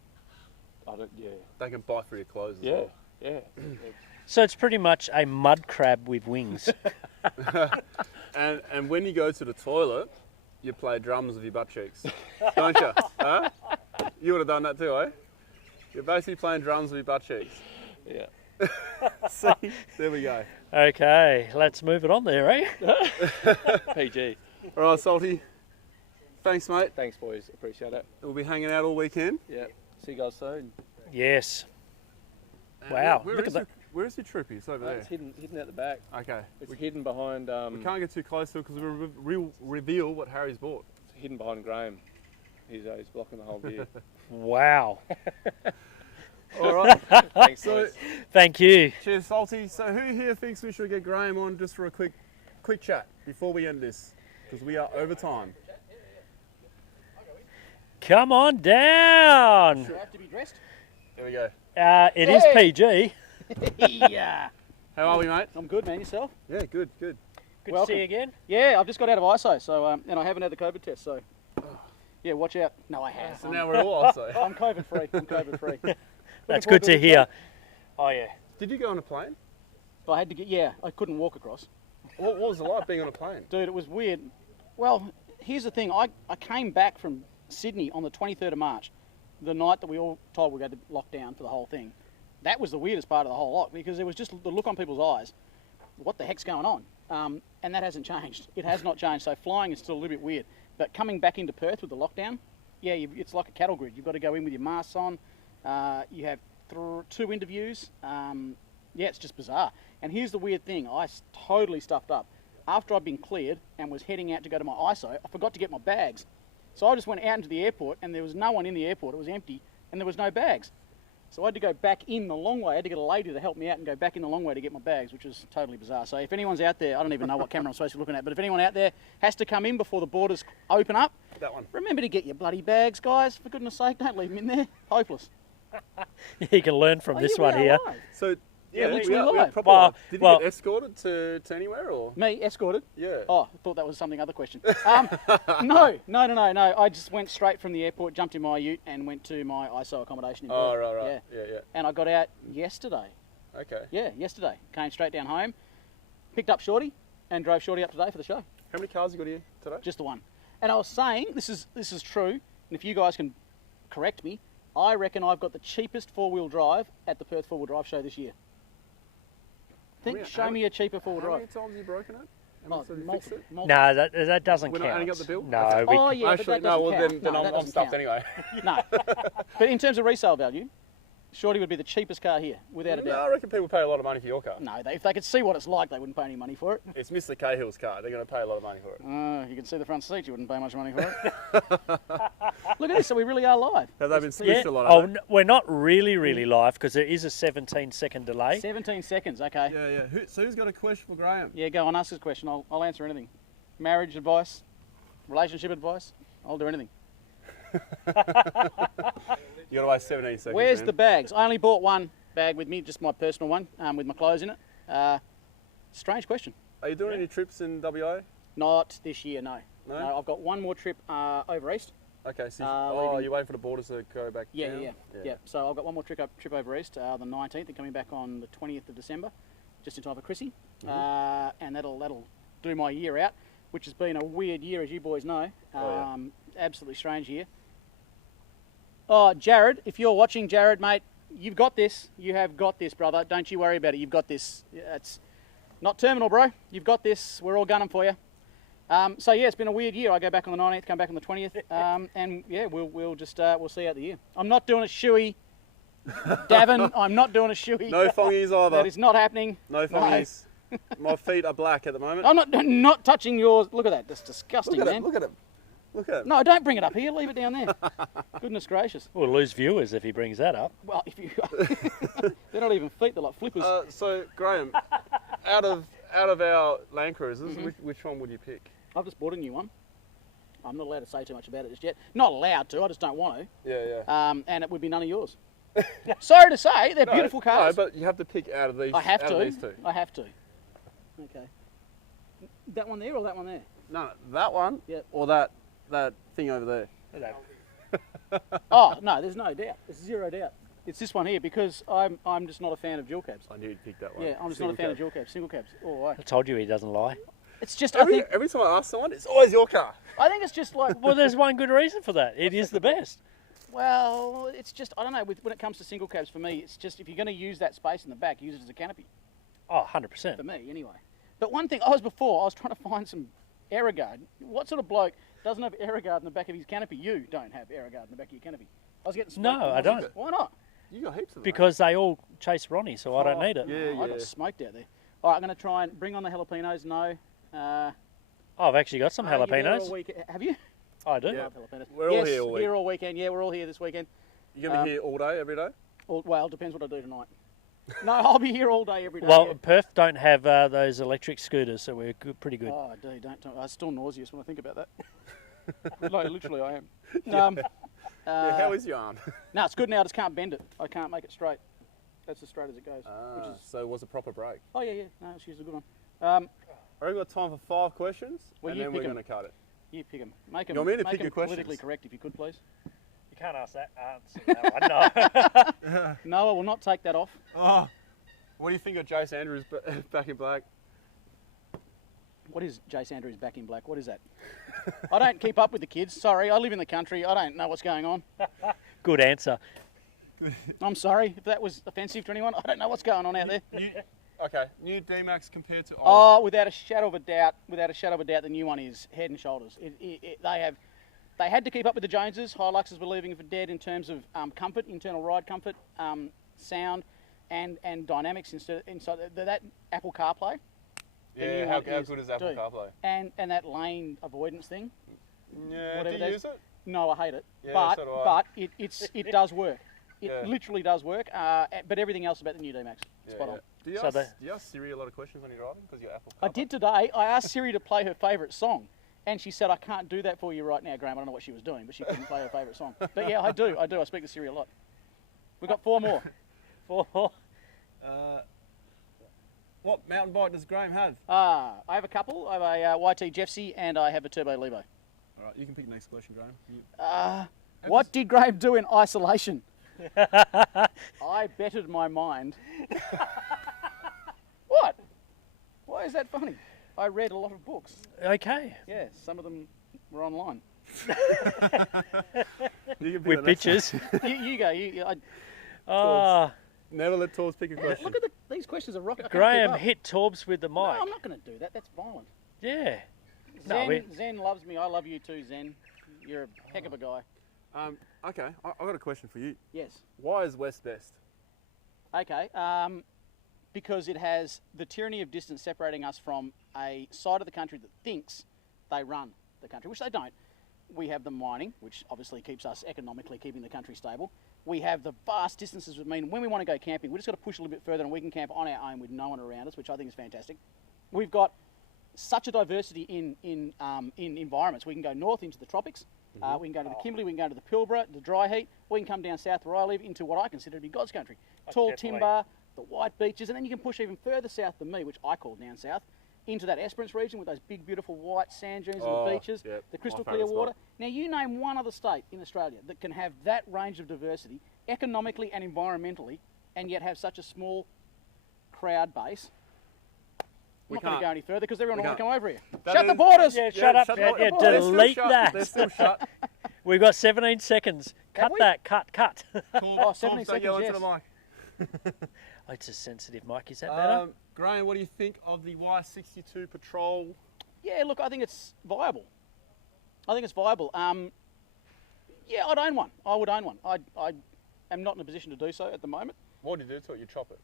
Yeah. They can bite through your clothes as Yeah. well. Yeah. So it's pretty much a mud crab with wings. And when you go to the toilet, you play drums with your butt cheeks, don't you? Huh? You would have done that too, eh? You're basically playing drums with your butt cheeks. Yeah. See, there we go. Okay, let's move it on there, eh? PG. All right, Salty. Thanks, mate. Thanks, boys. Appreciate it. We'll be hanging out all weekend. Yeah. See you guys soon. Yes. And Wow, Where look is at that. Where's your troopy? It's over there. It's hidden at the back. Okay. It's hidden behind. We can't get too close to it because we'll reveal what Harry's bought. It's hidden behind Graham. He's blocking the whole view. Wow. All right. Thanks, So, boys. Thank you. cheers, Salty. So, who here thinks we should get Graham on just for a quick chat before we end this? Because we are over time. Come on down. Do I have to be dressed? There we go. It is PG. Yeah. How are we, mate? I'm good, man. Yourself? Yeah, good, good. Good Welcome. to see you again. Yeah, I've just got out of ISO, so and I haven't had the COVID test, so yeah, watch out. No, I have. So now we're all also. I'm COVID free. I'm COVID free. That's good to hear. Oh, yeah. Did you go on a plane? I had to get. Yeah, I couldn't walk across. What was it like being on a plane? Dude, it was weird. Well, here's the thing. I came back from Sydney on the 23rd of March, the night that we all told we had to lock down for the whole thing. That was the weirdest part of the whole lot because there was just the look on people's eyes. What the heck's going on? And that hasn't changed. It has not changed. So flying is still a little bit weird. But coming back into Perth with the lockdown, yeah, it's like a cattle grid. You've got to go in with your masks on. You have 2 interviews. Yeah, it's just bizarre. And here's the weird thing. I totally stuffed up. After I'd been cleared and was heading out to go to my ISO, I forgot to get my bags. So I just went out into the airport and there was no one in the airport. It was empty and there was no bags. So I had to go back in the long way. I had to get a lady to help me out and go back in the long way to get my bags, which was totally bizarre. So if anyone's out there, I don't even know what camera I'm supposed to be looking at, but if anyone out there has to come in before the borders open up, That one. remember to get your bloody bags, guys. For goodness sake, don't leave them in there. Hopeless. You can learn from this yeah, one we here. are live. So, Yeah, we literally are live. proper Well, live. Did you well- get escorted to anywhere or? Me, escorted. Yeah. Oh, I thought that was something other question. No. I just went straight from the airport, jumped in my ute and went to my ISO accommodation in Oh, Perth. right. Yeah. Yeah. And I got out yesterday. Okay. Yeah, yesterday. Came straight down home, picked up Shorty and drove Shorty up today for the show. How many cars you got here today? Just the one. And I was saying, this is true, and if you guys can correct me, I reckon I've got the cheapest 4-wheel drive at the Perth 4-wheel drive show this year. Show me a cheaper 4-wheel How drive. many times have you broken it? How Oh, many times have you fixed it? No, that doesn't We're count. not adding up the bill? No, Okay. we, Oh, yeah, but Actually, that no. doesn't Well, count. then No, I'm that doesn't stuffed count. anyway. No. But in terms of resale value, Shorty would be the cheapest car here, without a No, I doubt. reckon people pay a lot of money for your car. No, if they could see what it's like, they wouldn't pay any money for it. It's Mr. Cahill's car. They're going to pay a lot of money for it. You can see the front seat, you wouldn't pay much money for it. Look at this, so we really are live. Have they been yeah. squished a lot? Oh, Have they? we're not really live because there is a 17-second delay. 17 seconds, okay. Yeah. So who's got a question for Graham? Yeah, go on, ask us a question. I'll answer anything. Marriage advice, relationship advice, I'll do anything. You got to wait 17 seconds. Where's man. the bags? I only bought one bag with me, just my personal one, with my clothes in it. Strange question. Are you doing any trips in WA? Not this year, no. No? I've got one more trip over east. Okay. So leaving- you're waiting for the borders to go back down? Yeah. So I've got one more trip over east, the 19th, and coming back on the 20th of December, just in time for Chrissy. And that'll do my year out, which has been a weird year, as you boys know. Absolutely strange year. Oh, Jared, if you're watching, Jared, mate, you've got this. You have got this, brother. Don't you worry about it. You've got this. It's not terminal, bro. You've got this. We're all gunning for you. So yeah, it's been a weird year. I go back on the 19th, come back on the 20th, and yeah, we'll see out the year. I'm not doing a shoey, Davin. I'm not doing a shoey. No thongies either. That is not happening. No thongies. My feet are black at the moment. I'm not touching yours. Look at that. That's disgusting, Look at man. it. Look at it. Look at it. No, don't bring it up here. Leave it down there. Goodness gracious. We'll lose viewers if he brings that up. Well, if you, they're not even feet. They're like flippers. So Graham, out of our Land Cruisers, which one would you pick? I've just bought a new one. I'm not allowed to say too much about it just yet. Not allowed to. I just don't want to. Yeah. And it would be none of yours. Sorry to say, they're beautiful cars. No, but you have to pick out of these. I have out to. Of these two. I have to. Okay. That one there or that one there? No, that one. Yep. Or that thing over there. Oh no, there's no doubt. There's zero doubt. It's this one here because I'm just not a fan of dual cabs. I knew you'd pick that one. Yeah, I'm just not a fan of dual cabs. Single cabs, all the way. I told you he doesn't lie. It's just Every time I ask someone, it's always your car. I think it's just like Well, there's one good reason for that. It is the best. well, it's just I don't know. When it comes to single cabs, for me, it's just if you're going to use that space in the back, use it as a canopy. Oh, 100%. For me, anyway. But one thing I was trying to find some air guard. What sort of bloke doesn't have air guard in the back of his canopy? You don't have air guard in the back of your canopy. I was getting smoked. No, I don't. Why not? You got heaps of them. Because they all chase Ronnie, so I don't need it. Yeah, I got smoked out there. All right, I'm going to try and bring on the jalapenos. No. Oh, I've actually got some Are you there all jalapenos. week- Have you? I do. Yeah. Love jalapenos. We're all Yes, here all week. Here all weekend. Yeah, we're all here this weekend. You're going to be here all day, every day? Well, depends what I do tonight. No, I'll be here all day, every day. Well, yeah. Perth don't have those electric scooters, so we're pretty good. Oh, I do. I'm still nauseous when I think about that. Like, literally, I am. How is your arm? No, it's good now. I just can't bend it. I can't make it straight. That's as straight as it goes. Which is, So it was a proper break. oh, yeah. No, she's a good one. I reckon we've got time for 5 questions, Well, and you then pick we're 'em. going to cut it. You pick them. Make them. You want me to pick your politically questions? correct, if you could, please. You can't ask that answer. No. No, I will not take that off. Oh, what do you think of Jace Andrews back in black? What is Jace Andrews back in black? What is that? I don't keep up with the kids. Sorry, I live in the country. I don't know what's going on. Good answer. I'm sorry if that was offensive to anyone. I don't know what's going on out there. Okay, new D-Max compared to old. Oh, without a shadow of a doubt, the new one is head and shoulders. They had to keep up with the Joneses. Hiluxes were leaving for dead in terms of comfort, internal ride comfort, sound, and dynamics inside that Apple CarPlay. Yeah, how good is Apple CarPlay? And that lane avoidance thing. Yeah, Whatever do it you is. use it? No, I hate it. Yeah, but so do I. it does work. It Yeah. literally does work. But everything else about the new D-Max, spot on. Do you, So ask, do you ask Siri a lot of questions when you're driving because you're Apple CarPlay? I did today. I asked Siri to play her favourite song, and she said, "I can't do that for you right now, Graham." I don't know what she was doing, but she couldn't play her favourite song. But yeah, I do. I speak to Siri a lot. We've got 4 more. 4. What mountain bike does Graham have? I have a couple. I have a YT Jeffsy, and I have a Turbo Levo. All right, you can pick the next question, Graham. What did Graham do in isolation? I bettered my mind. What? Why is that funny? I read a lot of books. Okay. Yeah, some of them were online. You can pick With the next pictures. You go. Ah, one. Never let Tours pick a question. Look at these questions are rocking. I can't Graham keep up. hit Torbs with the mic. No, I'm not going to do that. That's violent. Yeah. Zen loves me. I love you too, Zen. You're a heck of a guy. Okay, I've got a question for you. Yes. Why is West best? Okay. Because it has the tyranny of distance separating us from a side of the country that thinks they run the country, which they don't. We have the mining, which obviously keeps us economically keeping the country stable. We have the vast distances, which mean when we want to go camping, we just got to push a little bit further and we can camp on our own with no one around us, which I think is fantastic. We've got such a diversity in environments. We can go north into the tropics. We can go to the Kimberley, we can go to the Pilbara, the dry heat. We can come down south where I live into what I consider to be God's country. Tall definitely. timber, the white beaches, and then you can push even further south than me, which I call down south, into that Esperance region with those big, beautiful white sand dunes and the beaches, yeah, the crystal my clear favourite water. spot. Now, you name one other state in Australia that can have that range of diversity, economically and environmentally, and yet have such a small crowd base. I'm not going to go any further because everyone will want to come over here. Shut the borders! Yeah, shut up. shut Yeah, the yeah, borders. They're still delete shut. that. They're still shut. We've got 17 seconds. Cut we? that. Cut. Oh, 17 Don't yell seconds, into yes. the mic. Oh, it's a sensitive mic. Is that better? Graham, what do you think of the Y62 Patrol? Yeah, look, I think it's viable. Yeah, I'd own one. I would own one. I am not in a position to do so at the moment. What would you do to it? You chop it.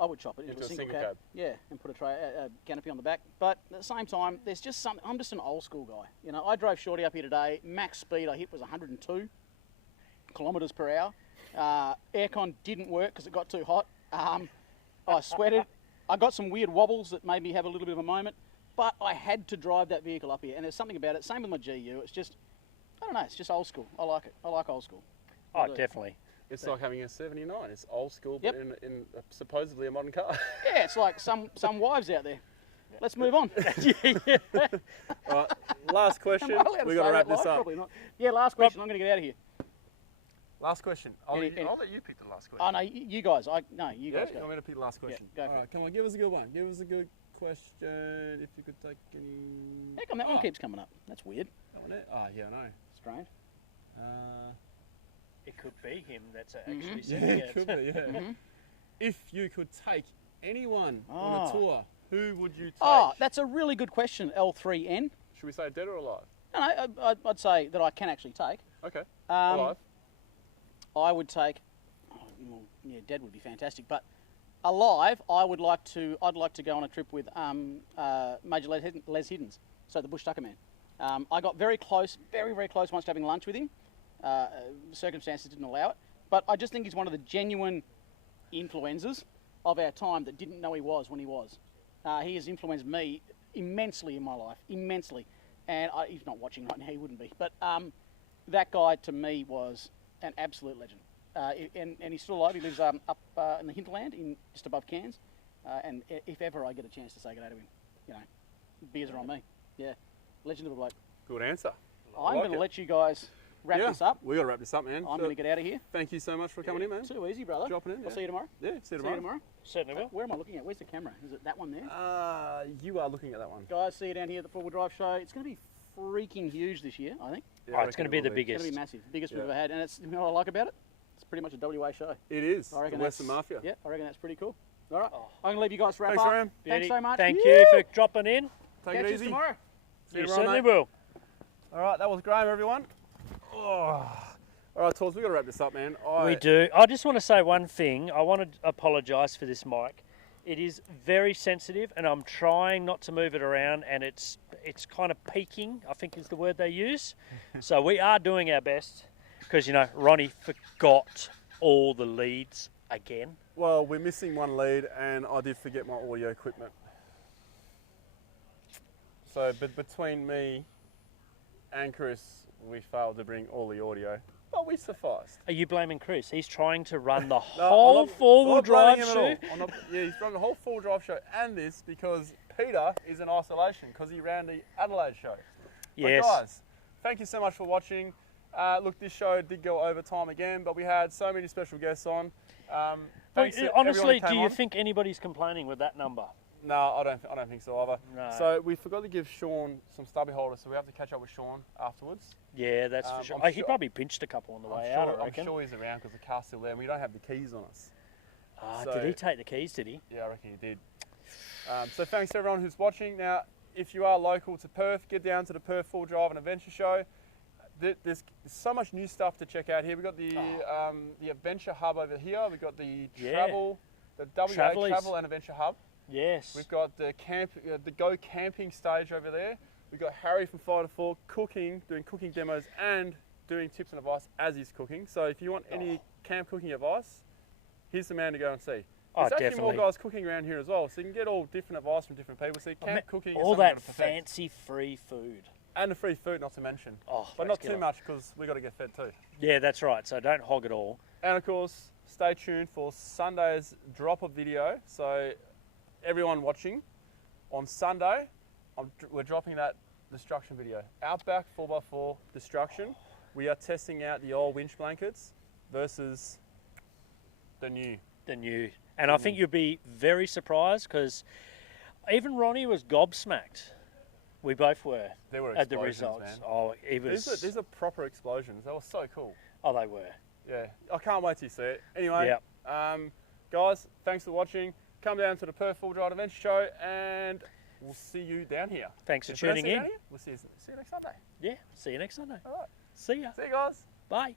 I would chop it into a single cab. Yeah, and put a canopy on the back. But at the same time, there's just something. I'm just an old school guy. You know, I drove Shorty up here today. Max speed I hit was 102 kilometres per hour. Aircon didn't work because it got too hot. I sweated. I got some weird wobbles that made me have a little bit of a moment. But I had to drive that vehicle up here, and there's something about it. Same with my GU. It's just, I don't know. It's just old school. I like it. I like old school. Oh, definitely. It's like having a 79. It's old school, Yep. but in supposedly a modern car. Yeah, it's like some wives out there. Let's move on. All right, last question. Am I allowed to We've say got to wrap that this live? up. Probably not. Yeah, last question. I'm going to get out of here. Last question. I'll let you pick the last question. Oh no, you guys. You guys You go. want me to pick the last question? Yeah, go for All right, come on, give us a good one. Give us a good question. If you could take any. How come that one keeps coming up? That's weird. That one there? Oh, yeah, I know. Strange. It could be him that's actually Yeah, sending it could be, yeah. If you could take anyone on a tour, who would you take? Oh, that's a really good question, L3N. Should we say dead or alive? No, I'd say that I can actually take. Okay. Alive. I would take. Dead would be fantastic, but alive, I'd like to go on a trip with Major Les Hiddens, so the Bush Tucker Man. I got very close, very, very close once to having lunch with him. Circumstances didn't allow it, but I just think he's one of the genuine influencers of our time that didn't know he was when he was. He has influenced me immensely in my life, immensely. And he's not watching right now, he wouldn't be. But that guy, to me, was an absolute legend. And he's still alive. He lives up in the hinterland, just above Cairns. And if ever I get a chance to say good day to him, beers are on me. Yeah, legend of a bloke. Good answer. I'm going to let you guys wrap this up. We got to wrap this up, man. I'm going to get out of here. Thank you so much for coming in, man. Too easy, brother. Dropping in. I'll see you tomorrow. Yeah, see you tomorrow. Certainly will. Where am I looking at? Where's the camera? Is it that one there? You are looking at that one. Guys, see you down here at the 4WD Drive show. It's going to be freaking huge this year, I think. Yeah, it's going to be the It's biggest. going to be massive. Biggest we've ever had. And it's, you know what I like about it? It's pretty much a WA show. It is. I reckon The Western Mafia. Yeah, I reckon that's pretty cool. All right. I'm going to leave you guys to wrap Thanks, up. Ram. Thanks so much. Thank you for dropping in. Take Catch it us easy. tomorrow. See You tomorrow, certainly mate. will. All right, that was Graham, everyone. Oh. All right, Tors, we've got to wrap this up, man. We do. I just want to say one thing. I want to apologise for this mic. It is very sensitive, and I'm trying not to move it around, and it's kind of peaking, I think is the word they use. So we are doing our best, because, Ronnie forgot all the leads again. Well, we're missing one lead, and I did forget my audio equipment. So, but between me and Chris, we failed to bring all the audio, but we sufficed. Are you blaming Chris? He's trying to run the No, whole I'm not- four-wheel I'm not blaming drive him show. at all. I'm not, yeah, he's running the whole four-wheel drive show and this because Peter is in isolation because he ran the Adelaide show. Yes. But guys, thank you so much for watching. Look, this show did go over time again, but we had so many special guests on. Thanks to everyone Honestly, who came do you on. think anybody's complaining with that number? No, I don't think so either. No. So we forgot to give Sean some stubby holders, so we have to catch up with Sean afterwards. Yeah, that's for sure. I'm He sure- probably pinched a couple on the way out, I I'm reckon. sure he's around because the car's still there and we don't have the keys on us. So- Did he take the keys, did he? Yeah, I reckon he did. So thanks to everyone who's watching. Now, if you are local to Perth, get down to the Perth 4WD Drive and Adventure Show. There's so much new stuff to check out here. We've got the Adventure Hub over here. We've got the travel, the WA Travelies. Travel and Adventure Hub. Yes. We've got the Go Camping stage over there. We've got Harry from 5 to 4 cooking, doing cooking demos and doing tips and advice as he's cooking. So if you want any camp cooking advice, here's the man to go and see. There's actually definitely. more guys cooking around here as well, so you can get all different advice from different people. So camp cooking is all something that you gotta perfect. fancy free food. And the free food, not to mention. Oh, but not too much because we got to get fed too. Yeah, that's right. So don't hog it all. And of course, stay tuned for Sunday's drop of video. So everyone watching, on Sunday, we're dropping that destruction video. Outback 4x4 destruction. We are testing out the old winch blankets versus the new. And I think you'll be very surprised because even Ronnie was gobsmacked. We both were There were at the explosions, results. man. Oh, it was. These are proper explosions. They were so cool. Oh, they were. Yeah, I can't wait till you see it. Anyway, Yep. guys, thanks for watching. Come down to the Perth 4WD Drive Adventure Show and we'll see you down here. Thanks for Did I tuning see you in. down here? We'll see you next Sunday. Yeah. See you next Sunday. All right. See ya. See you guys. Bye.